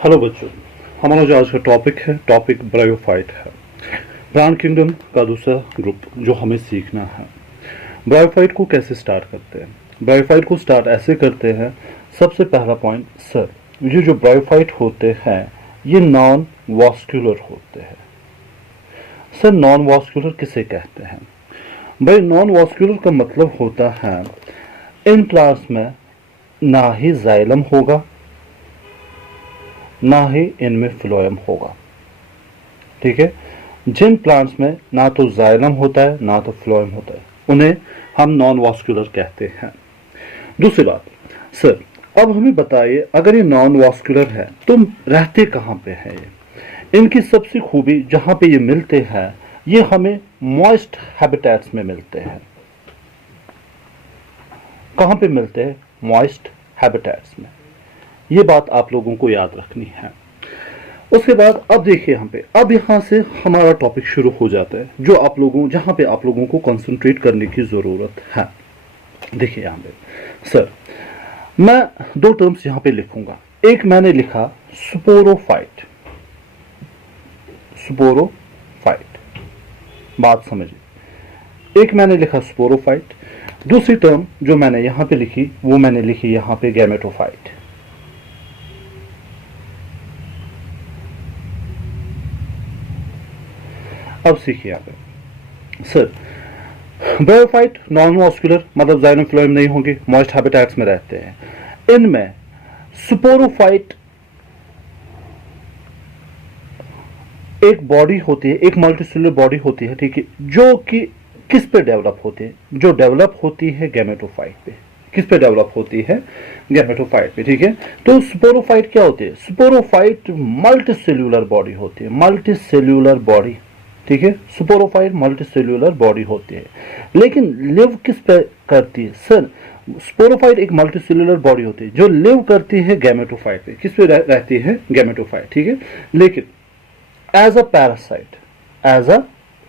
Hello बच्चों, हमारा जो आज का टॉपिक ब्रायोफाइट है। प्लांट किंगडम का दूसरा ग्रुप जो हमें सीखना है। ब्रायोफाइट को कैसे स्टार्ट करते हैं? ब्रायोफाइट को स्टार्ट ऐसे करते हैं। सबसे पहला पॉइंट, सर ये जो ब्रायोफाइट होते हैं ये नॉन वॉस्कुलर होते हैं। सर नॉन वॉस्कुलर किसे कहते हैं? भाई नॉन वॉस्कुलर का मतलब होता है इन प्लांट्स में ना ही जाइलम होगा ना ही इनमें फ्लोएम होगा। ठीक है, जिन प्लांट्स में ना तो जाइलम होता है ना तो फ्लोएम होता है उन्हें हम नॉन वॉस्कुलर कहते हैं। दूसरी बात, सर अब हमें बताइए अगर ये नॉन वॉस्कुलर है तो रहते कहाँ पे है ये? इनकी सबसे खूबी जहां पे ये मिलते हैं ये हमें मॉइस्ट हैबिटेट्स में मिलते हैं। कहां पे मिलते हैं? मॉइस्ट हैबिटेट्स में। ये बात आप लोगों को याद रखनी है। उसके बाद अब देखिए अब यहां से हमारा टॉपिक शुरू हो जाता है जो जहां पे आप लोगों को कंसंट्रेट करने की जरूरत है। देखिए यहां पे सर मैं दो टर्म्स यहां पे लिखूंगा। एक मैंने लिखा स्पोरोफाइट। स्पोरोफाइट, बात समझिए। एक मैंने लिखा स्पोरोफाइट, दूसरी टर्म जो मैंने यहां पे लिखी वो मैंने लिखी यहां पे गैमेटोफाइट। अब सीखिए यहाँ पे सर ब्रायोफाइट नॉन वॉस्कुलर मतलब जाइलम फ्लोएम नहीं होंगे, मॉइस्ट हैबिटेट्स में रहते हैं। इनमें स्पोरोफाइट एक बॉडी होती है, एक मल्टीसेलुलर बॉडी होती है, ठीक है, जो कि किस पे डेवलप होती है? जो डेवलप होती है गैमेटोफाइट पे। किस पे डेवलप होती है? गैमेटोफाइट पे। ठीक है, तो स्पोरोफाइट क्या होती है? स्पोरोफाइट मल्टीसेलुलर बॉडी होती है, मल्टीसेलुलर बॉडी। ठीक है, स्पोरोफाइट मल्टीसेलुलर बॉडी होती है, लेकिन लिव किस पे करती है? सर स्पोरोफाइट एक मल्टीसेलुलर बॉडी होती है जो लिव करती है गैमेटोफाइट पे। किस पे रहती है? गैमेटोफाइट। ठीक है, लेकिन एज अ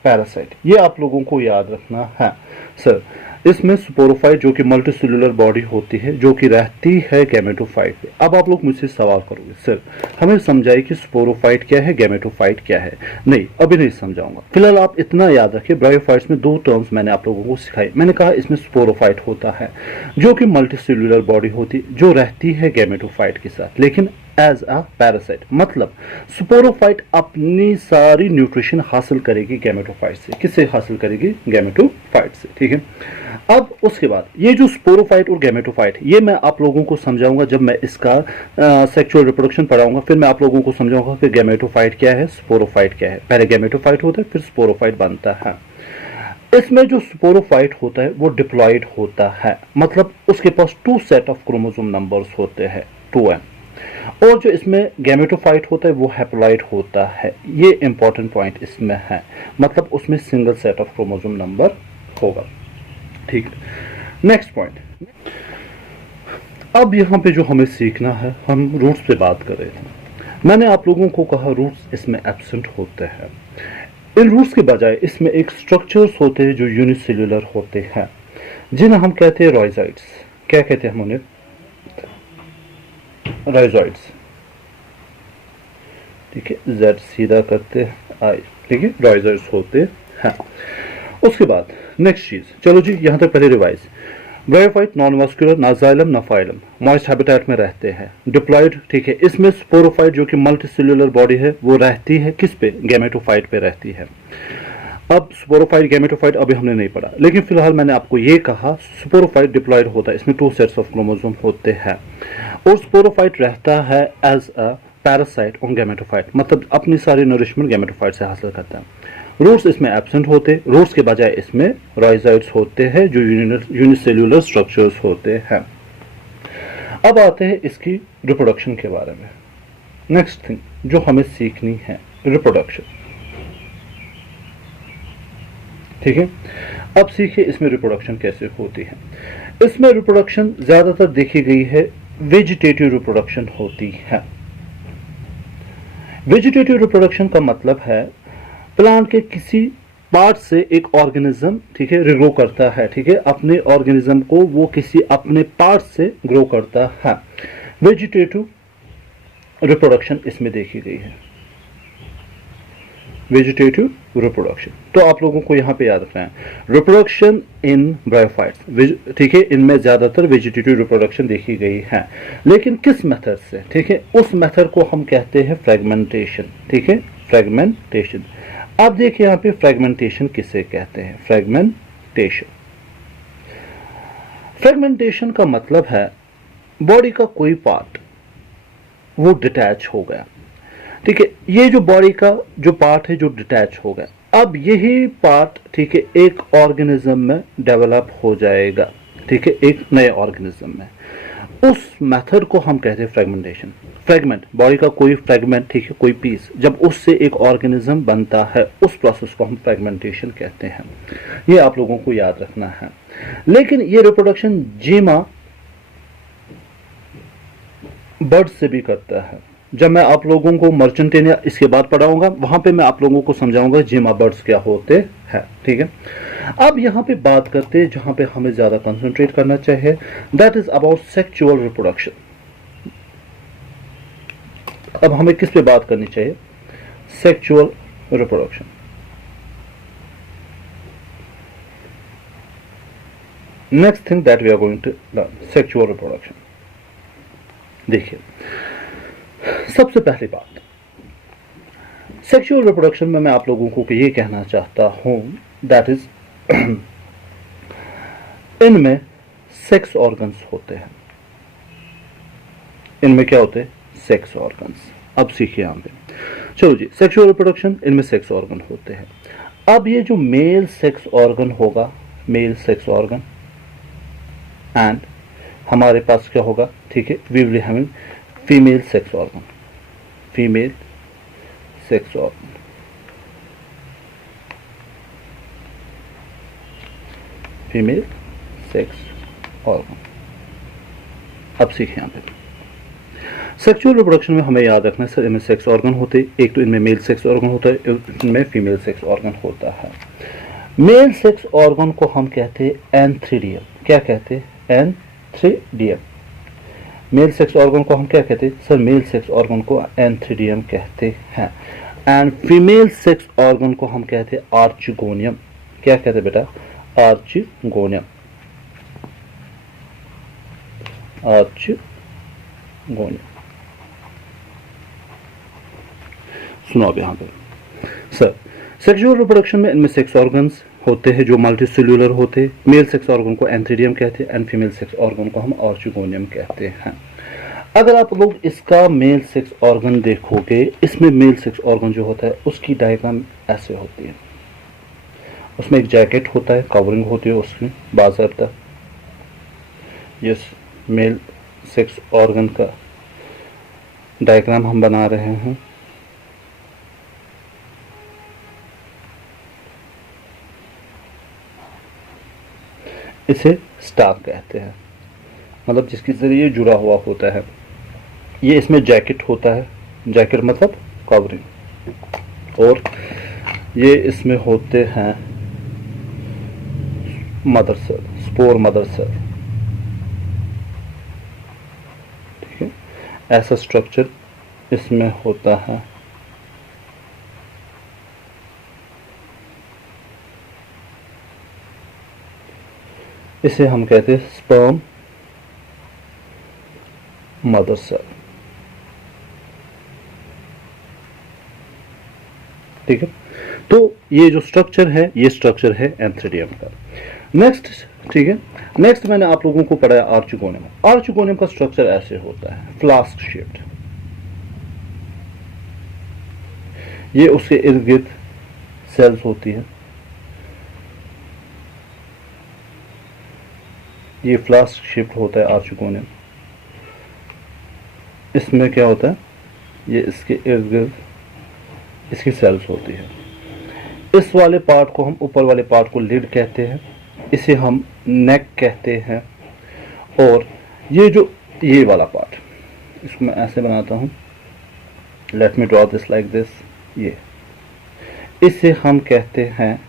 पैरासाइट ये आप लोगों को याद रखना है। सर इसमें स्पोरोफाइट जो कि मल्टीसेलुलर बॉडी होती है जो कि रहती है गैमेटोफाइट पे। अब आप लोग मुझसे सवाल करोगे सर हमें समझाइए कि स्पोरोफाइट क्या है, गैमेटोफाइट क्या है। नहीं अभी नहीं समझाऊंगा, फिलहाल आप इतना याद रखिए ब्रायोफाइट्स में दो टर्म्स मैंने आप लोगों को सिखाई। मैंने कहा इसमें स्पोरोफाइट होता है जो कि मल्टीसेलुलर बॉडी होती है जो रहती है गैमेटोफाइट के साथ, लेकिन एज अ पैरासाइट। मतलब स्पोरोफाइट अपनी सारी न्यूट्रिशन हासिल करेगी गैमेटोफाइट से। किससे हासिल करेगी? गैमेटोफाइट से। ठीक है, अब उसके बाद ये जो स्पोरोफाइट और गैमेटोफाइट ये मैं आप लोगों को समझाऊंगा जब मैं इसका सेक्सुअल रिप्रोडक्शन पढ़ाऊंगा। फिर मैं आप लोगों को समझाऊंगा कि गैमेटोफाइट क्या है, स्पोरोफाइट क्या है। पहले गैमेटोफाइट होता है फिर स्पोरोफाइट बनता है। इसमें जो स्पोरोफाइट होता है वो डिप्लॉयड होता है, मतलब उसके पास 2 सेट ऑफ क्रोमोसोम नंबर्स होते हैं, 2m। और जो इसमें गैमेटोफाइट होता है वो हैप्लॉइड होता है। ये इंपॉर्टेंट पॉइंट इसमें है, मतलब उसमें single set of chromosome number होगा। ठीक है, नेक्स्ट पॉइंट। अब यहां पे जो हमें सीखना है, हम रूट्स पे बात कर रहे थे। मैंने आप लोगों को कहा रूट्स इसमें एब्सेंट होते हैं। इन रूट्स के बजाय इसमें एक स्ट्रक्चर्स होते हैं जो यूनिसेल्युलर होते हैं जिन्हें हम कहते हैं रॉयज़ाइड्स। क्या कहते हैं हम उन्हें? रॉयज़ाइड्स। ठीक है, जेड सीधा करते आई। ठीक है, रॉयज़ाइड्स होते हैं। उसके बाद नेक्स्ट चीज, चलो जी यहां तक पहले रिवाइज। ब्रायोफाइट नॉन वॉस्कुलर, ना जाइलम ना फाइलम, मॉइस्ट हैबिटेट में रहते हैं, डिप्लॉयड। ठीक है, इसमें स्पोरोफाइट जो कि मल्टीसेलुलर बॉडी है वो रहती है किस पे? गैमेटोफाइट पे रहती है। अब स्पोरोफाइट गैमेटोफाइट अभी हमने नहीं पढ़ा, लेकिन फिलहाल मैंने आपको ये कहा स्पोरोफाइट डिप्लॉयड होता है, इसमें 2 सेट्स ऑफ क्रोमोसोम होते हैं। और स्पोरोफाइट रहता है as a parasite on gametophyte, मतलब अपनी सारी नरिशमेंट गैमेटोफाइट से हासिल करता है। रूट्स इसमें एब्सेंट होते, रूट्स के बजाय इसमें रॉयज़ाइड्स होते हैं जो यूनिसेल्युलर स्ट्रक्चर्स होते हैं। अब आते हैं इसकी रिप्रोडक्शन के बारे में। नेक्स्ट थिंग जो हमें सीखनी है, रिप्रोडक्शन। ठीक है, अब सीखिए इसमें रिप्रोडक्शन कैसे होती है। इसमें रिप्रोडक्शन ज्यादातर देखी गई है वेजिटेटिव रिप्रोडक्शन होती है। वेजिटेटिव रिप्रोडक्शन का मतलब है प्लांट के किसी पार्ट से एक ऑर्गेनिज्म, ठीक है, ग्रो करता है। ठीक है, अपने ऑर्गेनिज्म को वो किसी अपने पार्ट से ग्रो करता है। वेजिटेटिव रिप्रोडक्शन इसमें देखी गई है, वेजिटेटिव रिप्रोडक्शन। तो आप लोगों को यहाँ पे याद रखना है रिप्रोडक्शन इन ब्रायोफाइट्स, ठीक है, इनमें ज्यादातर वेजिटेटिव रिप्रोडक्शन देखी गई है, लेकिन किस मेथड से, ठीक है, उस मेथड को हम कहते हैं फ्रेगमेंटेशन, ठीक है, फ्रेगमेंटेशन। अब देखिए यहाँ पे फ्रेगमेंटेशन किसे कहते हैं, फ्रेगमेंटेशन। फ्रेगमेंटेशन का मतलब है बॉडी का कोई पार्ट वो डिटैच हो गया, ठीक है, ये जो बॉडी का जो पार्ट है जो डिटैच हो गया, अब यही पार्ट, ठीक है, एक ऑर्गेनिज्म में डेवलप हो जाएगा, ठीक है, एक नए ऑर्गेनिज्म में। उस मेथड को हम कहते हैं फ्रेगमेंटेशन। फ्रेगमेंट, बॉडी का कोई फ्रेगमेंट, ठीक है, कोई पीस, जब उससे एक ऑर्गेनिज्म बनता है उस प्रोसेस को हम फ्रेगमेंटेशन कहते हैं। ये आप लोगों को याद रखना है। लेकिन ये रिप्रोडक्शन जीमा बर्ड से भी करता है। जब मैं आप लोगों को मर्चेंटेनिया इसके बाद पढ़ाऊंगा, वहां पे मैं आप लोगों को समझाऊंगा जीमा बर्ड्स क्या होते हैं, ठीक है। अब यहाँ पे बात करते हैं जहां पे हमें ज्यादा कंसंट्रेट करना चाहिए, that is about sexual reproduction. अब हमें किस पे बात करनी चाहिए, sexual reproduction. Next thing that we are going to learn, sexual reproduction. देखिए सबसे पहली बात, सेक्सुअल रिप्रोडक्शन में मैं आप लोगों को ये कहना चाहता हूं दैट इज इनमें सेक्स ऑर्गन्स होते हैं। इनमें क्या होते हैं, सेक्स ऑर्गन्स। अब सीखिए यहां पे, चलो जी, सेक्सुअल रिप्रोडक्शन, इनमें सेक्स ऑर्गन होते हैं। अब ये जो मेल सेक्स ऑर्गन होगा, मेल सेक्स ऑर्गन, एंड हमारे पास क्या होगा, ठीक है, we will having female sex organ, female sex organ, female sex organ. अब सीखें यहां पे सेक्सुअल रिप्रोडक्शन में हमें याद रखना है सर, इनमें सेक्स ऑर्गन होते हैं, एक तो इनमें मेल सेक्स ऑर्गन होता है, इनमें फीमेल सेक्स ऑर्गन होता है। मेल सेक्स ऑर्गन को हम कहते हैं एंथ्रीडियम। क्या कहते हैं, एंथ्रीडियम। मेल सेक्स ऑर्गन को हम क्या कहते हैं सर, मेल सेक्स ऑर्गन को एंथ्रीडियम कहते हैं। एंड फीमेल सेक्स ऑर्गन को हम कहते हैं आर्चिगोनियम। क्या कहते हैं बेटा, आर्चिगोनियम, आर्चिगोनियम। सुनो अब यहाँ पे सर, सेक्सुअल रिप्रोडक्शन में इनमें सेक्स ऑर्गन्स होते हैं जो मल्टीसेल्यूलर होते हैं। मेल सेक्स ऑर्गन को एंथ्रीडियम कहते हैं एंड फीमेल सेक्स ऑर्गन को हम आर्चिगोनियम कहते हैं। अगर आप लोग इसका मेल सेक्स ऑर्गन देखोगे, इसमें मेल सेक्स ऑर्गन जो होता है उसकी डायग्राम ऐसे होती है। उसमें एक जैकेट होता है, कवरिंग होती है उसमें बाज़ाब्ता। यस, मेल सेक्स ऑर्गन का डायग्राम हम बना रहे हैं। इसे स्टाक कहते हैं, मतलब जिसके जरिए जुड़ा हुआ होता है। ये इसमें जैकेट होता है, जैकेट मतलब कवरिंग, और ये इसमें होते हैं mother cell, spore mother cell, ठीक है, ऐसा स्ट्रक्चर इसमें होता है। इसे हम कहते हैं स्पर्म मदर सेल, ठीक है। तो ये जो स्ट्रक्चर है, ये स्ट्रक्चर है एंथ्रीडियम का। नेक्स्ट, ठीक है, नेक्स्ट मैंने आप लोगों को पढ़ाया आर्चिगोनियम। आर्चिगोनियम का स्ट्रक्चर ऐसे होता है, फ्लास्क शेप्ड। ये उसके इर्द गिर्द सेल्स होती है। ये फ्लास्क शेप्ड होता है आर्चिगोनियम। इसमें क्या होता है, ये इसके इर्द गिर्द इसकी सेल्स होती है। इस वाले पार्ट को हम, ऊपर वाले पार्ट को लिड कहते हैं, इसे हम नेक कहते हैं। और ये जो ये वाला पार्ट, इसको मैं ऐसे बनाता हूं, let me draw this like this, ये इसे हम कहते हैं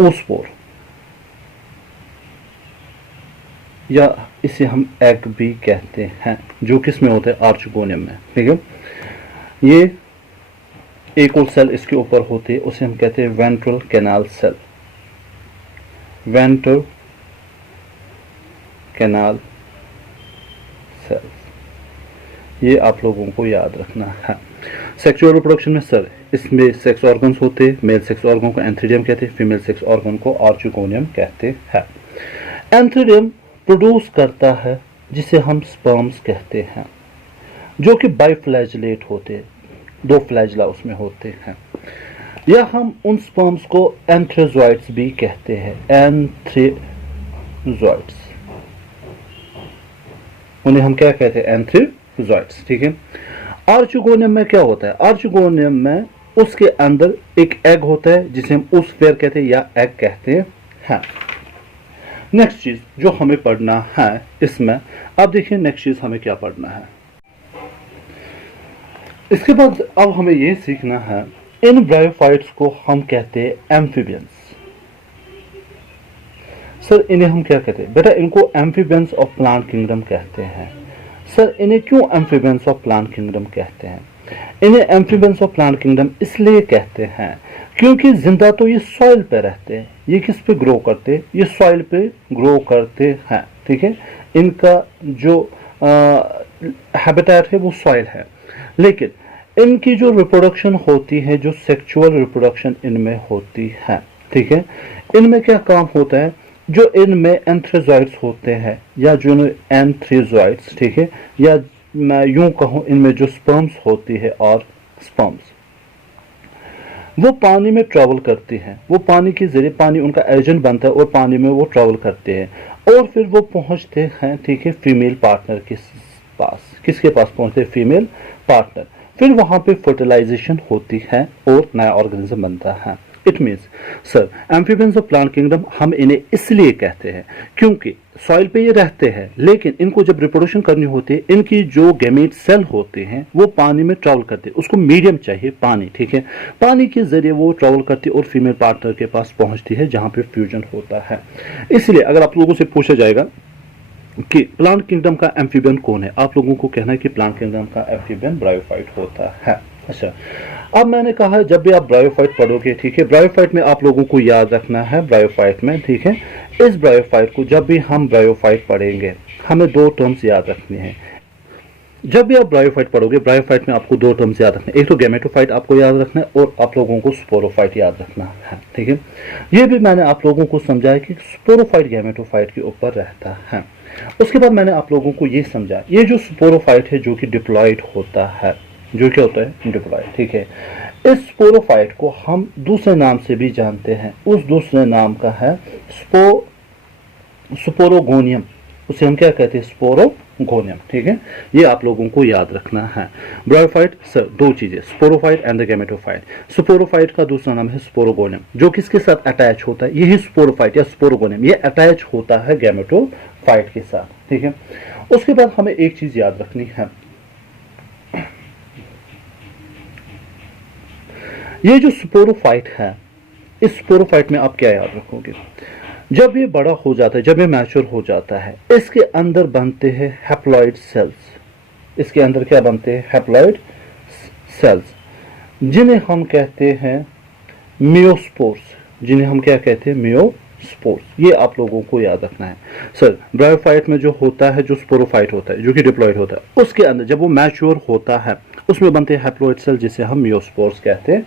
oospore। या इसे हम एग भी कहते हैं, जो किस में होते हैं, आर्चिगोनियम में। ठीक है, ये एक और सेल इसके ऊपर होते हैं, उसे हम कहते हैं ventral canal cell. Ventral canal cell, ये आप लोगों को याद रखना है। सेक्सुअल रिप्रोडक्शन में सर इसमें सेक्स ऑर्गन्स होते हैं। मेल सेक्स ऑर्गन को एंथ्रीडियम कहते हैं, फीमेल सेक्स ऑर्गन को आर्चिगोनियम कहते हैं। एंथ्रीडियम प्रोड्यूस करता है जिसे हम स्पर्म्स कहते हैं, जो कि बाइफ्लैजिलेट होते हैं, दो फ्लैजला उसमें होते हैं। या हम उन स्पर्म्स को एंथ्रोजॉइड्स भी कहते हैं, एंथ्रोजॉइड्स, उन्हें हम क्या कहते हैं, एंथ्रोजॉइड्स। ठीक है, आर्चिगोनियम में क्या होता है, आर्चिगोनियम में उसके अंदर एक एग होता है जिसे हम ओस्फेयर कहते हैं या एग कहते हैं। नेक्स्ट चीज जो हमें पढ़ना है इसमें, अब देखिए नेक्स्ट चीज हमें क्या पढ़ना है। इसके बाद अब हमें यह सीखना है, इन ब्रायोफाइट्स को हम कहते हैं एम्फीबियंस। सर इन्हें हम क्या कहते हैं, बेटा इनको एम्फीबियंस ऑफ प्लांट किंगडम कहते हैं। सर इन्हें क्यों एम्फीबियंस ऑफ प्लांट किंगडम कहते हैं, इन्हें एम्फीबियंस ऑफ प्लांट किंगडम इसलिए कहते हैं क्योंकि जिंदा तो ये सॉइल पे रहते हैं, ये किस पे ग्रो करते हैं, ये सॉइल पे ग्रो करते हैं। ठीक है, इनका जो हैबिटेट है वो सॉइल है, लेकिन इनकी जो रिप्रोडक्शन होती है, जो सेक्सुअल रिप्रोडक्शन इनमें होती है, ठीक है, इनमें क्या काम होता है, जो इनमें एंथ्रोजॉइड्स होते हैं या जो एंथ्रोजॉइड्स, ठीक है, या मैं यूं कहूं इनमें जो स्पर्म्स होती है और स्पर्म्स वो पानी में ट्रैवल करती हैं, वो पानी के जरिए, पानी उनका एजेंट बनता है और पानी में वो ट्रैवल करते हैं और फिर वो पहुंचते हैं, ठीक है, फीमेल पार्टनर के पास। किसके पास पहुंचते हैं, फीमेल पार्टनर। फिर वहां पे फर्टिलाइजेशन होती है और नया ऑर्गेनिज्म बनता है। It means sir amphibians of plant kingdom हम इन्हें इसलिए कहते हैं क्योंकि सॉइल पे ये रहते हैं, लेकिन इनको जब रिप्रोडक्शन करनी होती है, इनकी जो गैमेट सेल होते हैं वो पानी में ट्रैवल करते हैं, उसको मीडियम चाहिए पानी। ठीक है, पानी के जरिए वो ट्रैवल करती है और फीमेल पार्टनर के पास पहुंचती है जहां पे फ्यूजन होता है। इसलिए अगर आप लोगों से पूछा जाएगा कि प्लांट किंगडम का एम्फीबियन कौन है, आप लोगों को कहना है कि प्लांट किंगडम का एम्फीबियन ब्रायोफाइट होता है। अच्छा, अब मैंने कहा जब भी आप ब्रायोफाइट पढ़ोगे, ठीक है, ब्रायोफाइट में आप लोगों को याद रखना है, ब्रायोफाइट में, ठीक है, इस ब्रायोफाइट को जब भी हम ब्रायोफाइट पढ़ेंगे हमें दो टर्म्स याद रखने हैं। जब भी आप ब्रायोफाइट पढ़ोगे, ब्रायोफाइट में आपको दो टर्म्स याद रखने, एक तो गैमेटोफाइट आपको याद रखना है और आप लोगों को स्पोरोफाइट याद रखना है। ठीक है, ये भी मैंने आप लोगों को समझाया कि स्पोरोफाइट गैमेटोफाइट के ऊपर रहता है। उसके बाद मैंने आप लोगों को ये समझा, ये जो स्पोरोफाइट है जो कि डिप्लॉयड होता है, जो क्या होता है, डिप्लॉयड। ठीक है, इस स्पोरोफाइट को हम दूसरे नाम से भी जानते हैं, उस दूसरे नाम का है स्पोरोगोनियम, उसे हम क्या कहते हैं, स्पोरोगोनियम। ठीक है, ये आप लोगों को याद रखना है। ब्रायोफाइट सर दो चीजें, sporophyte and the gametophyte. Sporophyte का दूसरा नाम है स्पोरोगोनियम, जो किसके साथ अटैच होता है, यही स्पोरोफाइट या स्पोरोगोनियम, ये अटैच होता है गैमेटोफाइट के साथ। ठीक है, उसके बाद हमें एक चीज याद रखनी है, ये जो स्पोरोफाइट है, इस स्पोरोफाइट में आप क्या याद रखोगे, जब ये बड़ा हो जाता है, जब ये मैच्योर हो जाता है, इसके अंदर बनते हैं हैप्लॉइड सेल्स। इसके अंदर क्या बनते हैं, हैप्लॉइड सेल्स, जिन्हें हम कहते हैं मियोस्पोर्स, जिन्हें हम क्या कहते हैं, मियोस्पोर्स। ये आप लोगों को याद रखना है। सर ब्रायोफाइट में जो होता है, जो स्पोरोफाइट होता है, जो कि डिप्लॉयड होता है, उसके अंदर जब वो मैच्योर होता है उसमें बनते हैं हैप्लॉइड सेल, जिसे हम मियोस्पोर्स कहते हैं।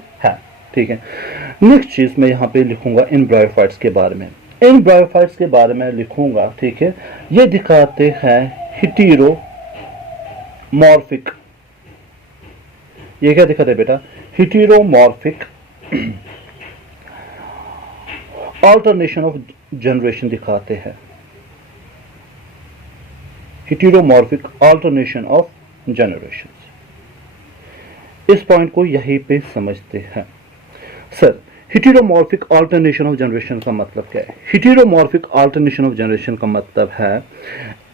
ठीक है, नेक्स्ट चीज मैं यहाँ पे लिखूंगा इन ब्रायोफाइट्स के बारे में, इन ब्रायोफाइट्स के बारे में लिखूंगा। ठीक है, ये दिखाते हैं हेटेरोमॉर्फिक, ये क्या दिखाते हैं बेटा, हेटेरोमॉर्फिक अल्टरनेशन ऑफ जनरेशन दिखाते हैं, हेटेरोमॉर्फिक अल्टरनेशन ऑफ जनरेशन। इस पॉइंट को यहीं पे समझते हैं। Sir heteromorphic alternation of generation का मतलब क्या है, हेटेरोमॉर्फिक अल्टरनेशन ऑफ जनरेशन का मतलब है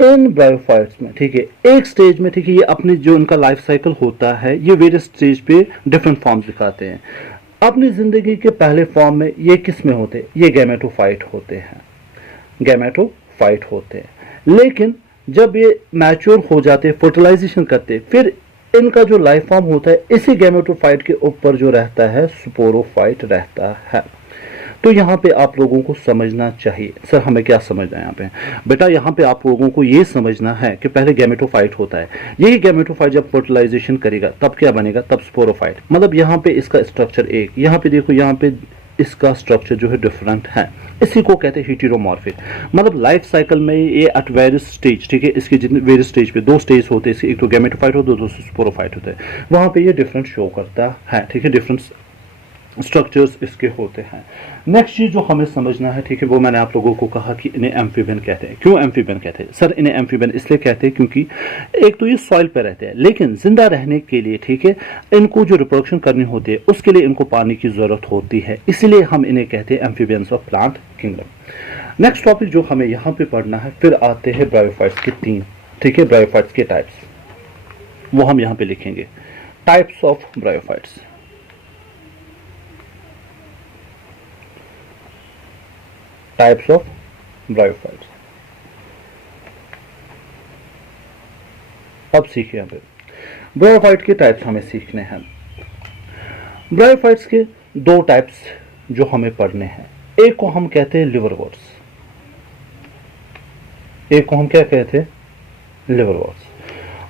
इन ब्रायोफाइट्स में, ठीक है, एक स्टेज में, ठीक है, ये अपनी जो इनका लाइफ साइकिल होता है, ये वेरियस स्टेज पे डिफरेंट फॉर्म्स दिखाते हैं। अपनी जिंदगी के पहले फॉर्म में ये किस में होते हैं, ये गैमेटोफाइट होते हैं, गैमेटोफाइट होते हैं। लेकिन जब ये मैच्योर हो जाते, फर्टिलाइजेशन करते, फिर इनका जो लाइफ फॉर्म होता है इसी गैमेटोफाइट के ऊपर जो रहता है स्पोरोफाइट रहता है। तो यहाँ पे आप लोगों को समझना चाहिए, सर हमें क्या समझना है यहाँ पे? बेटा यहाँ पे आप लोगों को ये समझना है कि पहले गैमेटोफाइट होता है, यही गैमेटोफाइट जब फर्टिलाइजेशन करेगा तब क्या बनेगा, तब स्पोरोफाइट। मतलब यहाँ पे इसका स्ट्रक्चर एक, यहाँ पे देखो, यहाँ पे इसका स्ट्रक्चर जो है डिफरेंट है, इसी को कहते हैं हेटेरोमॉर्फिक। मतलब लाइफ साइकिल में ये एट वेरियस स्टेज, ठीक है, इसके जितने वेरियस स्टेज पे दो स्टेज होते हैं, एक तो गैमेटोफाइट होता है, दूसरा स्पोरोफाइट होता है, वहां पे ये डिफरेंट शो करता है, ठीक है, डिफरेंट स्ट्रक्चर्स इसके होते हैं। नेक्स्ट चीज जो हमें समझना है, ठीक है, वो मैंने आप लोगों को कहा कि इन्हें एम्फीबियन कहते हैं। क्यों एम्फीबियन कहते हैं सर? इन्हें एम्फीबियन इसलिए कहते हैं क्योंकि एक तो ये सॉइल पे रहते हैं, लेकिन जिंदा रहने के लिए, ठीक है, इनको जो रिप्रोडक्शन करनी होती है उसके लिए इनको पानी की जरूरत होती है, इसलिए हम इन्हें कहते हैं amphibians of plant kingdom. Next topic जो हमें यहाँ पे पढ़ना है, फिर आते हैं ब्रायोफाइट्स के तीन, ठीक है, ब्रायोफाइट्स के टाइप्स, वो हम यहाँ पे लिखेंगे, types of bryophytes. Types of bryophytes. अब सीखिए, यहाँ पे ब्रायोफाइट के टाइप्स हमें सीखने हैं। ब्रायोफाइट्स के दो टाइप्स जो हमें पढ़ने हैं, एक को हम कहते हैं लिवरवर्ट्स, एक को हम क्या कहते हैं, लिवरवर्ट्स,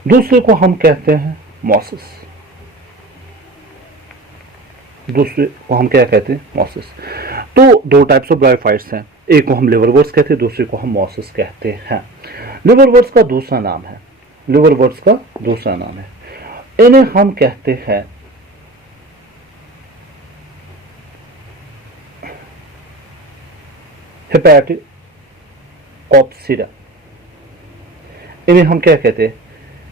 दूसरे को हम कहते हैं मॉसिस, दूसरे को हम क्या कहते हैं, मॉसिस। तो दो टाइप्स ऑफ ब्रायोफाइट्स हैं, एक को हम लिवरवर्ट्स कहते हैं, दूसरे को हम मॉसिस कहते हैं। लिवरवर्ट्स का दूसरा नाम है, लिवरवर्ट्स का दूसरा नाम है, इन्हें हम कहते हैं हेपेटिकॉप्सिडा, इन्हें हम क्या कहते हैं,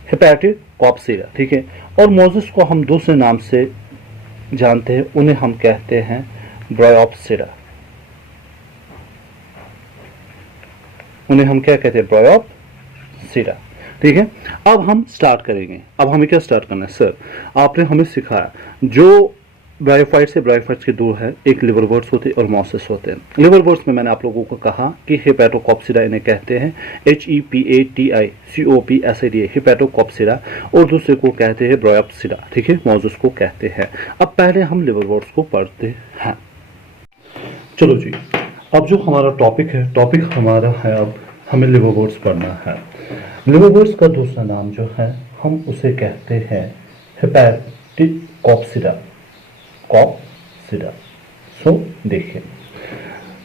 हेपेटिकॉप्सिडा, ठीक है। और मॉसिस को हम दूसरे नाम से जानते हैं, उन्हें हम कहते हैं ब्रायोप्सिडा, उन्हें हम क्या कहते हैं, ब्रायोप्सिडा, ठीक है। अब हम स्टार्ट करेंगे, अब हमें क्या स्टार्ट करना है सर? आपने हमें सिखाया जो ब्रायोफाइट से ब्रायोफाइट्स के दो है, एक लिवरवर्ट्स होते हैं और मॉसिस होते हैं। लिवरवर्ट्स में मैंने आप लोगों को कहा कि हेपेटोकॉप्सिडा इन्हें कहते हैं, HEPATICOPSIDA, हेपेटोकॉप्सिडा, और दूसरे को कहते हैं ब्रायोप्सिडा, ठीक है, मॉसिस को कहते हैं। अब पहले हम लिवरवर्ट्स को पढ़ते हैं। चलो जी, अब जो हमारा टॉपिक है, टॉपिक हमारा है, अब हमें लिवरवर्ट्स पढ़ना है। लिवरवर्ट्स का दूसरा नाम जो है हम उसे कहते हैं हेपेटिकॉप्सिडा, कॉप्सिडा। सो देखिए,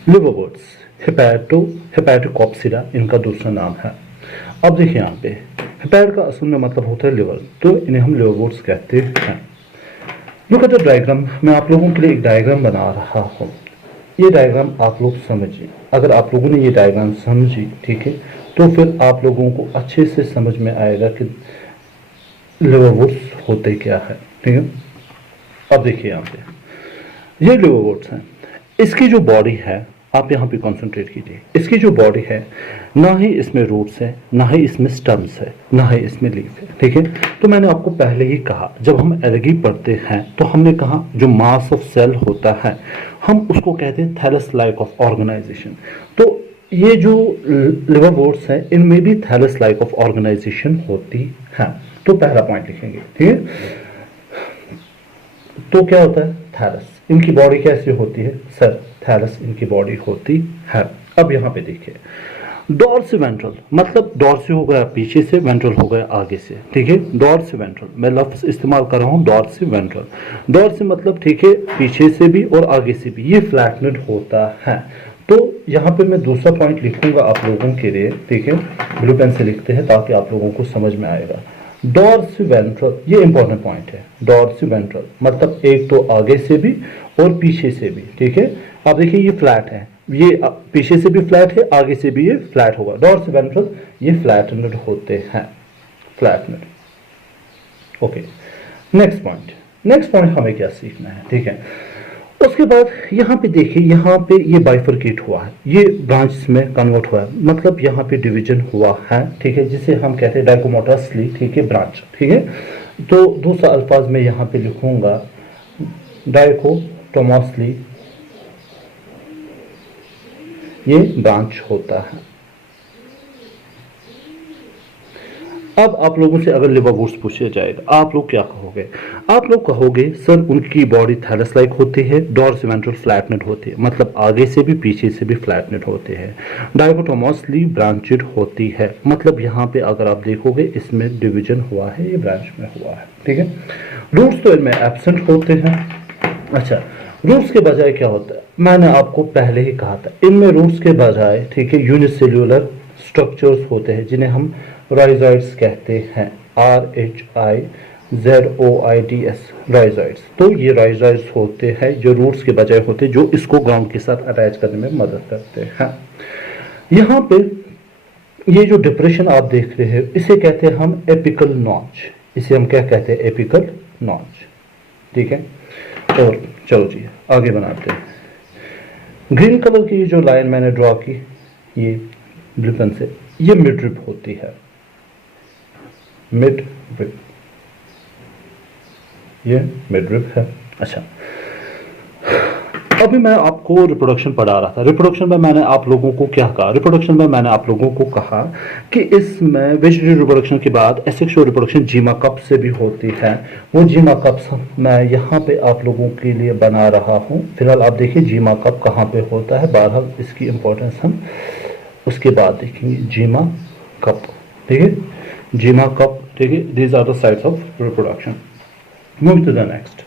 लिवरवर्ट्स, हेपेटिकॉप्सिडा इनका दूसरा नाम है। अब देखिए यहाँ पे हेपेट का असल में मतलब होता है लिवर, तो इन्हें हम लिवरवर्ट्स कहते हैं। लुक एट द डायग्राम, मैं आप लोगों के लिए एक डायग्राम बना रहा हूँ, ये डायग्राम आप लोग समझिए। अगर आप लोगों ने ये डायग्राम समझी, ठीक है, तो फिर आप लोगों को अच्छे से समझ में आएगा कि लिवरवर्ट्स होते क्या है, ठीक है। अब देखिए यहाँ पे ये लिवरवर्ट्स हैं, इसकी जो बॉडी है, आप यहाँ पे कंसंट्रेट कीजिए, इसकी जो बॉडी है, ना ही इसमें रूट्स है, ना ही इसमें स्टम्स है, ना ही इसमें लीफ है, ठीक है। तो मैंने आपको पहले ही कहा, जब हम एल्गी पढ़ते हैं तो हमने कहा जो मास ऑफ सेल होता है हम उसको कहते हैं थैलस लाइक ऑफ ऑर्गेनाइजेशन। तो ये जो लिवरवर्ट्स है इनमें भी थैलस लाइक ऑफ ऑर्गेनाइजेशन होती है। तो पहला पॉइंट लिखेंगे, ठीक है। तो क्या होता है, थैलस, इनकी बॉडी कैसी होती है सर? थैलस इनकी बॉडी होती है। अब यहाँ पे देखिए, डॉर्सिवेंट्रल मतलब डॉर्सी हो गया पीछे से, वेंट्रल हो गया आगे से, ठीक है। डॉर्सिवेंट्रल, मैं लफ्ज इस्तेमाल कर रहा हूँ डॉर्सिवेंट्रल। डॉर्सी मतलब, ठीक है, पीछे से भी और आगे से भी, ये फ्लैटनेड होता है। तो यहाँ पे मैं दूसरा पॉइंट लिखूंगा आप लोगों के लिए, ठीक है, ब्लू पेन से लिखते हैं ताकि आप लोगों को समझ में आएगा। डॉर्सिवेंट्रल, ये इंपॉर्टेंट पॉइंट है। डॉर्सिवेंट्रल मतलब एक तो आगे से भी और पीछे से भी, ठीक है। आप देखिए ये फ्लैट है, ये पीछे से भी फ्लैट है, आगे से भी ये फ्लैट होगा। डॉर्सिवेंट्रल ये फ्लैटनेड होते हैं, flattened. Okay, next point, next point हमें क्या सीखना है, ठीक है। उसके बाद यहाँ पे देखिए, यहाँ पे ये बाइफरकेट हुआ है, ये ब्रांच में कन्वर्ट हुआ है, मतलब यहाँ पे डिवीजन हुआ है, ठीक है, जिसे हम कहते हैं डाइकोमोटसली, ठीक है, ब्रांच, ठीक है। तो दूसरा अल्फाज में यहाँ पे लिखूंगा डाइकोटोमसली, ये ब्रांच होता है, अब आप लोगों से अगर लिवरवुड्स पूछा जाएगा, आप लोग क्या कहोगे? आप लोग कहोगे सर उनकी बॉडी थैलस लाइक होती है, डॉर्सिवेंट्रल फ्लैटनेड होती है, मतलब आगे से भी पीछे से भी फ्लैटनेड होती है, डाइकोटोमसली ब्रांचेड होती है, मतलब यहाँ पे अगर आप देखोगे इसमें डिवीजन हुआ है, ये ब्रांच में हुआ है, ठीक है। रूट्स तो इनमें एब्सेंट होते हैं। अच्छा, रूट्स के बजाय क्या होता है? मैंने आपको पहले ही कहा था, इनमें रूट्स के बजाय, ठीक है, यूनिसेल्यूलर स्ट्रक्चर्स होते हैं जिन्हें हम राइजॉइड्स कहते हैं, RHIZOIDS, राइजॉइड्स। तो ये राइजॉइड्स होते हैं जो रूट्स के बजाय होते हैं, जो इसको ग्राउंड के साथ अटैच करने में मदद करते हैं। यहाँ पे ये जो डिप्रेशन आप देख रहे हैं इसे कहते हैं हम एपिकल नॉच, इसे हम क्या कहते हैं? एपिकल नॉच, ठीक है। और चलो जी आगे बनाते हैं। ग्रीन कलर की जो लाइन मैंने ड्रॉ की, ये ब्लू पेन से, ये मिड रिब होती है, मिड रिब, ये मिड रिब है। अच्छा, अभी मैं आपको रिप्रोडक्शन पढ़ा रहा था। रिप्रोडक्शन में मैंने आप लोगों को क्या कहा? रिप्रोडक्शन में मैंने आप लोगों को कहा कि इसमें वेजिटेटिव रिप्रोडक्शन के बाद एसेक्सुअल रिप्रोडक्शन जीमा कप से भी होती है। वो जीमा कप्स मैं यहाँ पे आप लोगों के लिए बना रहा हूँ। फिलहाल आप देखिए जीमा कप कहाँ पे होता है, बहरहाल इसकी इंपॉर्टेंस हम उसके बाद देखेंगे। जीमा कप, ठीक है, जीमा कप, ठीक है। These are the sites of reproduction. Move to the next.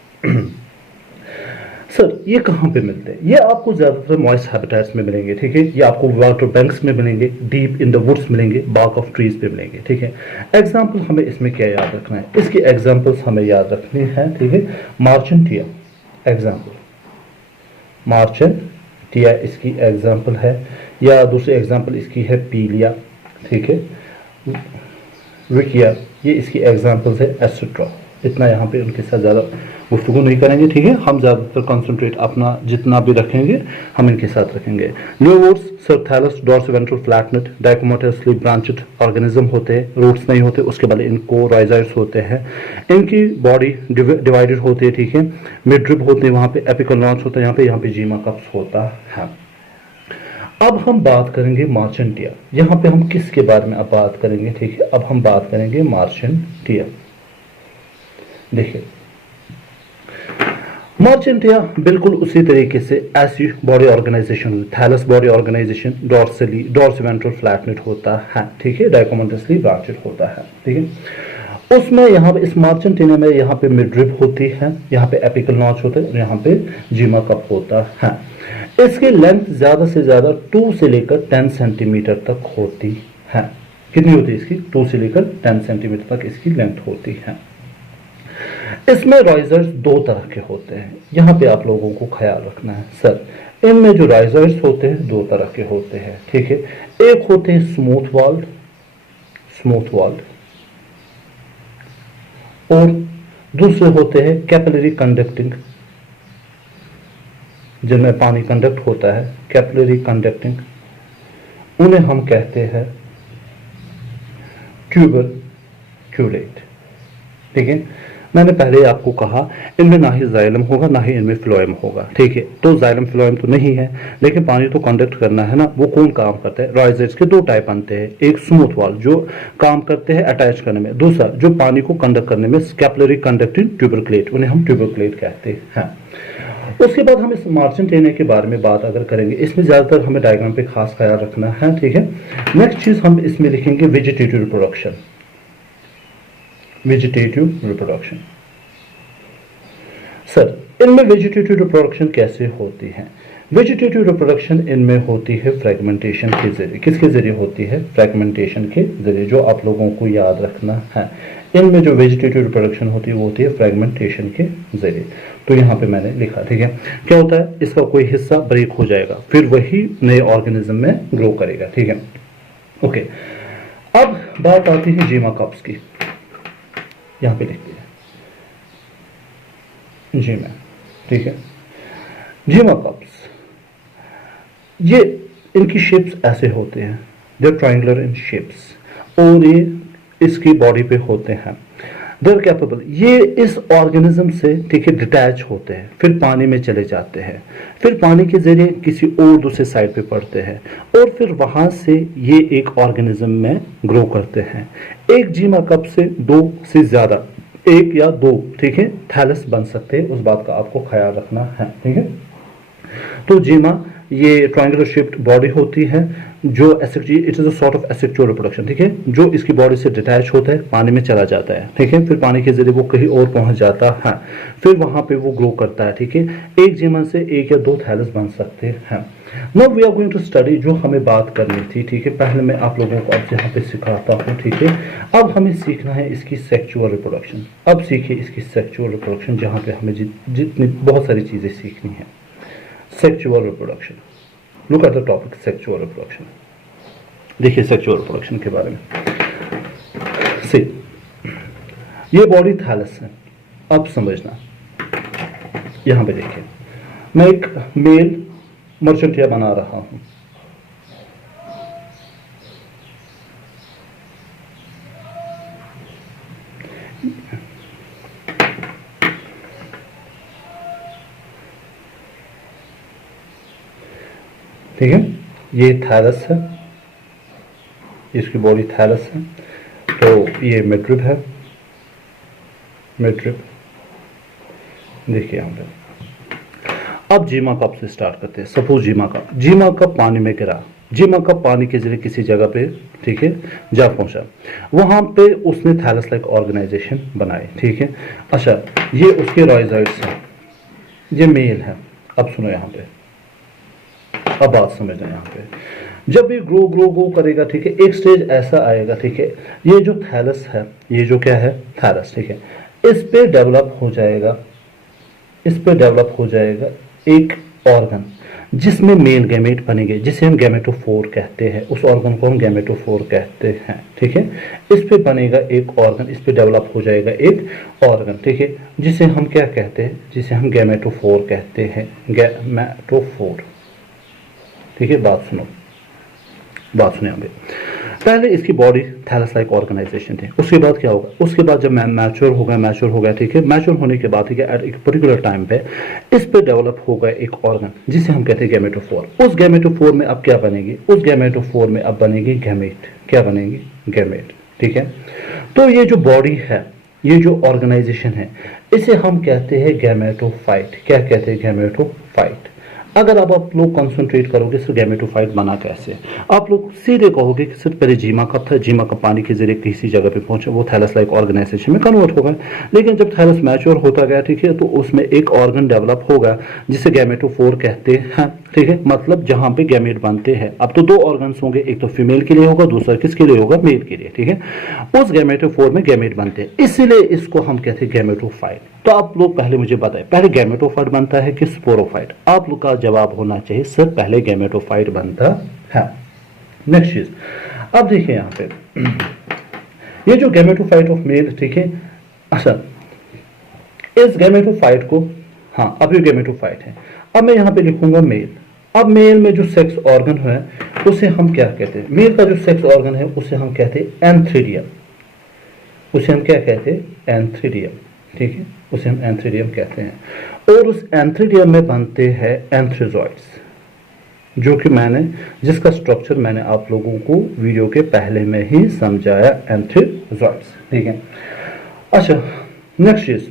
Sir ये कहाँ पे मिलते हैं? ये आपको ज्यादातर मॉइस्ट हैबिटेट्स में मिलेंगे, ठीक है। ये आपको वाटर बैंक्स में मिलेंगे, डीप इन द वुड्स मिलेंगे, बार्क ऑफ ट्रीज पे मिलेंगे, ठीक है। एग्जाम्पल हमें इसमें क्या याद रखना है? इसकी एग्जाम्पल्स हमें याद रखनी है, ठीक है। मार्चेंटिया एग्जाम्पल, मार्चेंटिया इसकी एग्जाम्पल है, या दूसरी एग्जाम्पल इसकी है पीलिया, ठीक है। विकिया, ये इसकी एग्जाम्पल्स है, एटसेट्रा। इतना यहाँ पे उनके साथ ज़्यादा गुफ्तगू नहीं करेंगे, ठीक है। हम ज़्यादातर कंसंट्रेट अपना जितना भी रखेंगे हम इनके साथ रखेंगे। Liverworts sir thallus dorsiventral flattened dichotomously branched organism होते हैं, रूट्स नहीं होते। उसके बाद इनको राइजॉइड्स होते हैं, इनकी बॉडी डिवाइडेड होती है, ठीक है। मिडरिब होते हैं, वहाँ पे एपिकल नॉच होता है, यहाँ पे जीमा कप्स होता है। अब हम बात करेंगे मार्चेंटिया। यहाँ पे हम किसके बारे में अब बात करेंगे, ठीक है। अब हम बात करेंगे मार्चेंटिया। देखिए मार्चेंटिया बिल्कुल उसी तरीके से ऐसी body organisation, thallus body organisation, dorsiventral flattened होता है, ठीक है, डाइकोटोमसली ब्रांचेड होता है, ठीक है। उसमें यहाँ पे इस मार्चेंटिया में यहाँ पे मिडरिब होती है, यहाँ पे एपिकल नॉच होता है और यहाँ पे जीमा कप होता है। इसकी लेंथ ज्यादा से ज्यादा 2 से लेकर 10 सेंटीमीटर तक होती है। कितनी होती है इसकी? 2 से लेकर 10 सेंटीमीटर तक इसकी लेंथ होती है। इसमें राइजर्स 2 तरह के होते हैं, यहाँ पे आप लोगों को ख्याल रखना है। सर इनमें जो राइजर्स होते हैं 2 तरह के होते हैं, ठीक है। एक होते हैं स्मूथ वाल्ड, और दूसरे होते हैं कैपिलरी कंडक्टिंग, जिनमें पानी कंडक्ट होता है, कैपिलरी कंडक्टिंग। उन्हें हम कहते हैं ट्यूबरक्यूलेट, ठीक है। मैंने पहले आपको कहा इनमें ना ही जाइलम होगा ना ही इनमें फ्लोएम होगा, ठीक है। तो जाइलम फ्लोएम तो नहीं है, लेकिन पानी तो कंडक्ट करना है ना। वो कौन काम करता है? राइजर्स के 2 टाइप बनते हैं, एक स्मूथ वाल जो काम करते हैं अटैच करने में, दूसरा जो पानी को कंडक्ट करने में, कैपिलरी कंडक्टिंग ट्यूबरक्यूलेट, उन्हें हम ट्यूबरक्यूलेट कहते हैं। उसके बाद हम इस मार्चेंटिया के बारे में बात अगर करेंगे, इसमें ज्यादातर हमें डायग्राम पे खास ख्याल रखना है, ठीक है। नेक्स्ट चीज हम इसमें लिखेंगे vegetative reproduction. Vegetative reproduction, sir इनमें वेजिटेटिव रिप्रोडक्शन कैसे होती है? वेजिटेटिव रिप्रोडक्शन इनमें होती है फ्रेगमेंटेशन के जरिए। किसके जरिए होती है? फ्रेगमेंटेशन के जरिए, जो आप लोगों को याद रखना है। इनमें जो वेजिटेटिव रिप्रोडक्शन होती है वो होती है फ्रेगमेंटेशन के जरिए। तो यहाँ पे मैंने लिखा, ठीक है। क्या होता है? इसका कोई हिस्सा ब्रेक हो जाएगा, फिर वही नए ऑर्गेनिज्म में ग्रो करेगा, ठीक है। ओके, अब बात आती है जीमा कप्स की। यहाँ पे लिखते हैं जीमा, ठीक है। जीमा कप्स, ये इनकी शेप्स ऐसे होते हैं, दे ट्रायंगुलर इन शेप्स, और ये इसकी बॉडी पे होते हैं। देयर कैपेबल, ये इस ऑर्गेनिज्म से, ठीक है, डिटैच होते हैं, फिर पानी में चले जाते हैं, फिर पानी के जरिए किसी और दूसरे साइड पे पड़ते हैं, और फिर वहां से ये एक ऑर्गेनिज्म में ग्रो करते हैं। एक जीमा कप से 2 से ज्यादा, 1 या 2, ठीक है, थैलस बन सकते हैं, उस बात का आपको ख्याल रखना है, ठीक है। तो जीमा ये ट्रायंगुलर शेप्ड बॉडी होती है जो it is a sort of asexual reproduction, ठीक है, जो इसकी बॉडी से डिटैच होता है, पानी में चला जाता है, ठीक है, फिर पानी के जरिए वो कहीं और पहुंच जाता है, फिर वहां पे वो ग्रो करता है, ठीक है। एक जीमा से 1 या 2 थैलस बन सकते हैं। Now we are going to study, जो हमें बात करनी थी, ठीक है, पहले मैं आप लोगों को अब यहाँ पे सिखाता हूँ, ठीक है। अब हमें सीखना है इसकी सेक्सुअल रिप्रोडक्शन। अब सीखिए इसकी सेक्सुअल रिप्रोडक्शन, जहाँ पे हमें जितनी बहुत सारी चीजें सीखनी है। Sexual reproduction, look at the topic sexual reproduction. देखिए सेक्सुअल रिप्रोडक्शन के बारे में, सी ये बॉडी थैलस है। अब समझना, यहां पे देखिए, मैं एक मेल मर्चेंटिया बना रहा हूं, ठीक है, ये थैलस है, इसकी बॉडी थैलस है, तो ये मिडरिब है, मिडरिब देखिए यहां पे। अब जीमा कप से स्टार्ट करते हैं। सपोज जीमा कप पानी में गिरा, जीमा कप पानी के जरिए किसी जगह पे, ठीक है, जा पहुंचा, वहां पे उसने थैलस लाइक ऑर्गेनाइजेशन बनाई, ठीक है। अच्छा, ये उसके राइजोइड्स है, ये मेल है। अब सुनो यहां पे, अब बात समझना, यहाँ पे जब ये ग्रो करेगा, ठीक है, एक स्टेज ऐसा आएगा, ठीक है, ये जो थैलस है, ये जो क्या है, थैलस, ठीक है, इस पे डेवलप हो जाएगा, इस पे डेवलप हो जाएगा एक ऑर्गन जिसमें मेल गैमेट बनेंगे, जिसे हम गैमेटोफोर कहते हैं, उस ऑर्गन को हम गैमेटोफोर कहते हैं, ठीक है। इस पे बनेगा एक ऑर्गन, इस पे डेवलप हो जाएगा एक ऑर्गन, ठीक है, जिसे हम क्या कहते हैं, जिसे हम गैमेटोफोर कहते हैं, गैमेटोफोर, ठीक है। बात सुनिए हमें, पहले इसकी बॉडी थैलस लाइक ऑर्गेनाइजेशन थी, उसके बाद क्या होगा, उसके बाद जब मैच्योर हो गया, ठीक है, मैच्योर होने के बाद, ठीक है, एट एक पर्टिकुलर टाइम पे इस पे डेवलप होगा एक ऑर्गन जिसे हम कहते हैं गैमेटोफोर। उस गैमेटोफोर में अब क्या बनेगी, उस गैमेटोफोर में अब बनेगी गैमेट, क्या बनेगी, गैमेट, ठीक है। तो ये जो बॉडी है, ये जो ऑर्गेनाइजेशन है, इसे हम कहते हैं गैमेटोफाइट। क्या कहते हैं, गैमेटोफाइट। अगर अब आप लोग कंसंट्रेट करोगे सिर्फ गैमेटोफाइट बना कैसे, आप लोग सीधे कहोगे कि सिर्फ पहले जीमा कप था, जीमा कप पानी के जरिए किसी जगह पे पहुंचा, वो थैलस लाइक ऑर्गेनाइजेशन में कन्वर्ट होगा। लेकिन जब थैलस मैच्योर होता गया, ठीक है, तो उसमें एक ऑर्गन डेवलप होगा जिसे गैमेटोफोर कहते हैं, ठीक है, मतलब जहां पे गैमेट बनते हैं। अब तो 2 ऑर्गन्स होंगे, एक तो फीमेल के लिए होगा, दूसरा किसके लिए होगा, मेल के लिए, ठीक है। उस गैमेटोफोर में गैमेट बनते हैं, इसलिए इसको हम कहते हैं गैमेटोफाइट। तो आप लोग पहले मुझे बताएं, पहले गैमेटोफाइट बनता है कि स्पोरोफाइट? आप लोग का जवाब होना चाहिए सर पहले गैमेटोफाइट बनता है। नेक्स्ट चीज, अब देखिए यहां पे ये जो गैमेटोफाइट ऑफ मेल, ठीक है, अच्छा, इस गैमेटोफाइट को, हाँ अब ये गैमेटोफाइट है, अब मैं यहां पे लिखूंगा मेल। अब मेल में जो सेक्स ऑर्गन है उसे हम क्या कहते हैं, मेल का जो सेक्स ऑर्गन है उसे हम कहते हैं एंथ्रीडियम, उसे हम क्या कहते हैं, एंथ्रीडियम, ठीक है, उसे हम एंथ्रीडियम कहते हैं। और उस एंथ्रीडियम में बनते हैं एंथ्रोजॉइड्स, जो कि जिसका स्ट्रक्चर मैंने आप लोगों को वीडियो के पहले में ही समझाया, एंथ्रोजॉइड्स, ठीक है। अच्छा, नेक्स्ट चीज,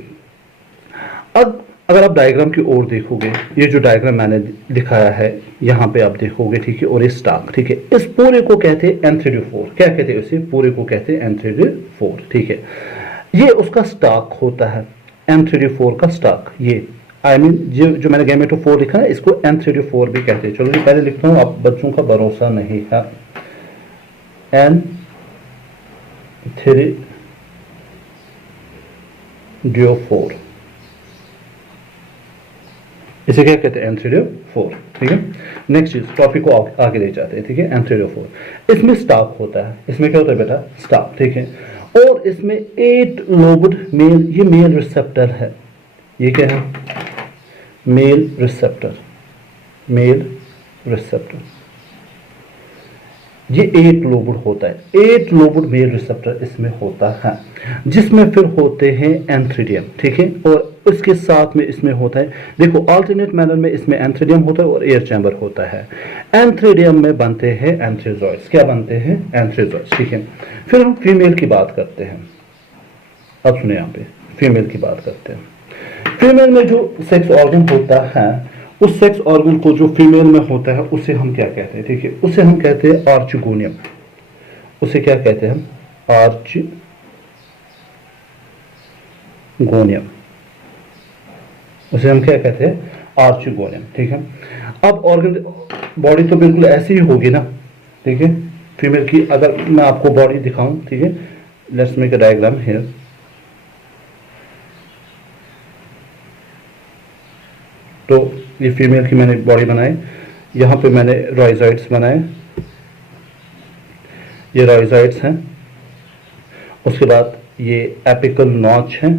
अब अगर आप डायग्राम की ओर देखोगे, ये जो डायग्राम मैंने दिखाया है यहाँ पे आप देखोगे, ठीक है, और ये स्टाक, ठीक है, इस पूरे को कहते हैं एंथ्रोडियोफोर। क्या कहते हैं उसे, पूरे को कहते हैं एंथ्रोडियोफोर, ठीक है। ये उसका स्टाक होता है, एंथ्रोडियोफोर का स्टाक, ये आई मीन जो मैंने गैमेटोफोर लिखा है इसको एंथ्रोडियोफोर भी कहते हैं। चलो जी पहले लिखता हूँ, आप बच्चों का भरोसा नहीं है, एंथ्रोडियोफोर, इसे क्या कहते हैं, एंथ्रोडियोफोर, ठीक है। नेक्स्ट चीज, टॉपिक को आगे ले जाते हैं, ठीक है। एंथ्रोडियोफोर, इसमें स्टाक होता है, इसमें क्या होता है बेटा, स्टाक, ठीक है। और इसमें 8 लोब्ड मेल, ये मेल रिसेप्टर है, ये क्या है, मेल रिसेप्टर, मेल रिसेप्टर, ये 8 लोब्ड होता है, 8 लोब्ड मेल रिसेप्टर इसमें होता है, जिसमें फिर होते हैं एंथ्रीडियम, ठीक है। और उसके साथ में इसमें होता है, देखो अल्टरनेट मैनर में इसमें एंथ्रेडियम होता है और एयर चैम्बर होता है। एंथ्रेडियम में बनते हैं एंथ्रेजॉइड्स। क्या बनते हैं? एंथ्रेजॉइड्स। ठीक है, फिर हम फीमेल की बात करते हैं। अब सुने, यहाँ पे फीमेल की बात करते हैं। फीमेल में जो सेक्स ऑर्गन होता है, उस सेक्स ऑर्गन को जो फीमेल में होता है उसे हम क्या कहते हैं? ठीक है, उसे हम कहते हैं आर्चिगोनियम। उसे क्या कहते हैं हम? आर्चिगोनियम। उसे हम क्या कहते हैं? आर्चिगोनियम। ठीक है, अब ऑर्गन बॉडी तो बिल्कुल ऐसी ही होगी ना। ठीक है, फीमेल की अगर मैं आपको बॉडी दिखाऊं, ठीक है, let's make a diagram here. तो ये फीमेल की मैंने बॉडी बनाई, यहाँ पे मैंने रॉइजॉइड्स बनाए, ये रॉइजॉइड्स हैं। उसके बाद ये एपिकल नॉच है।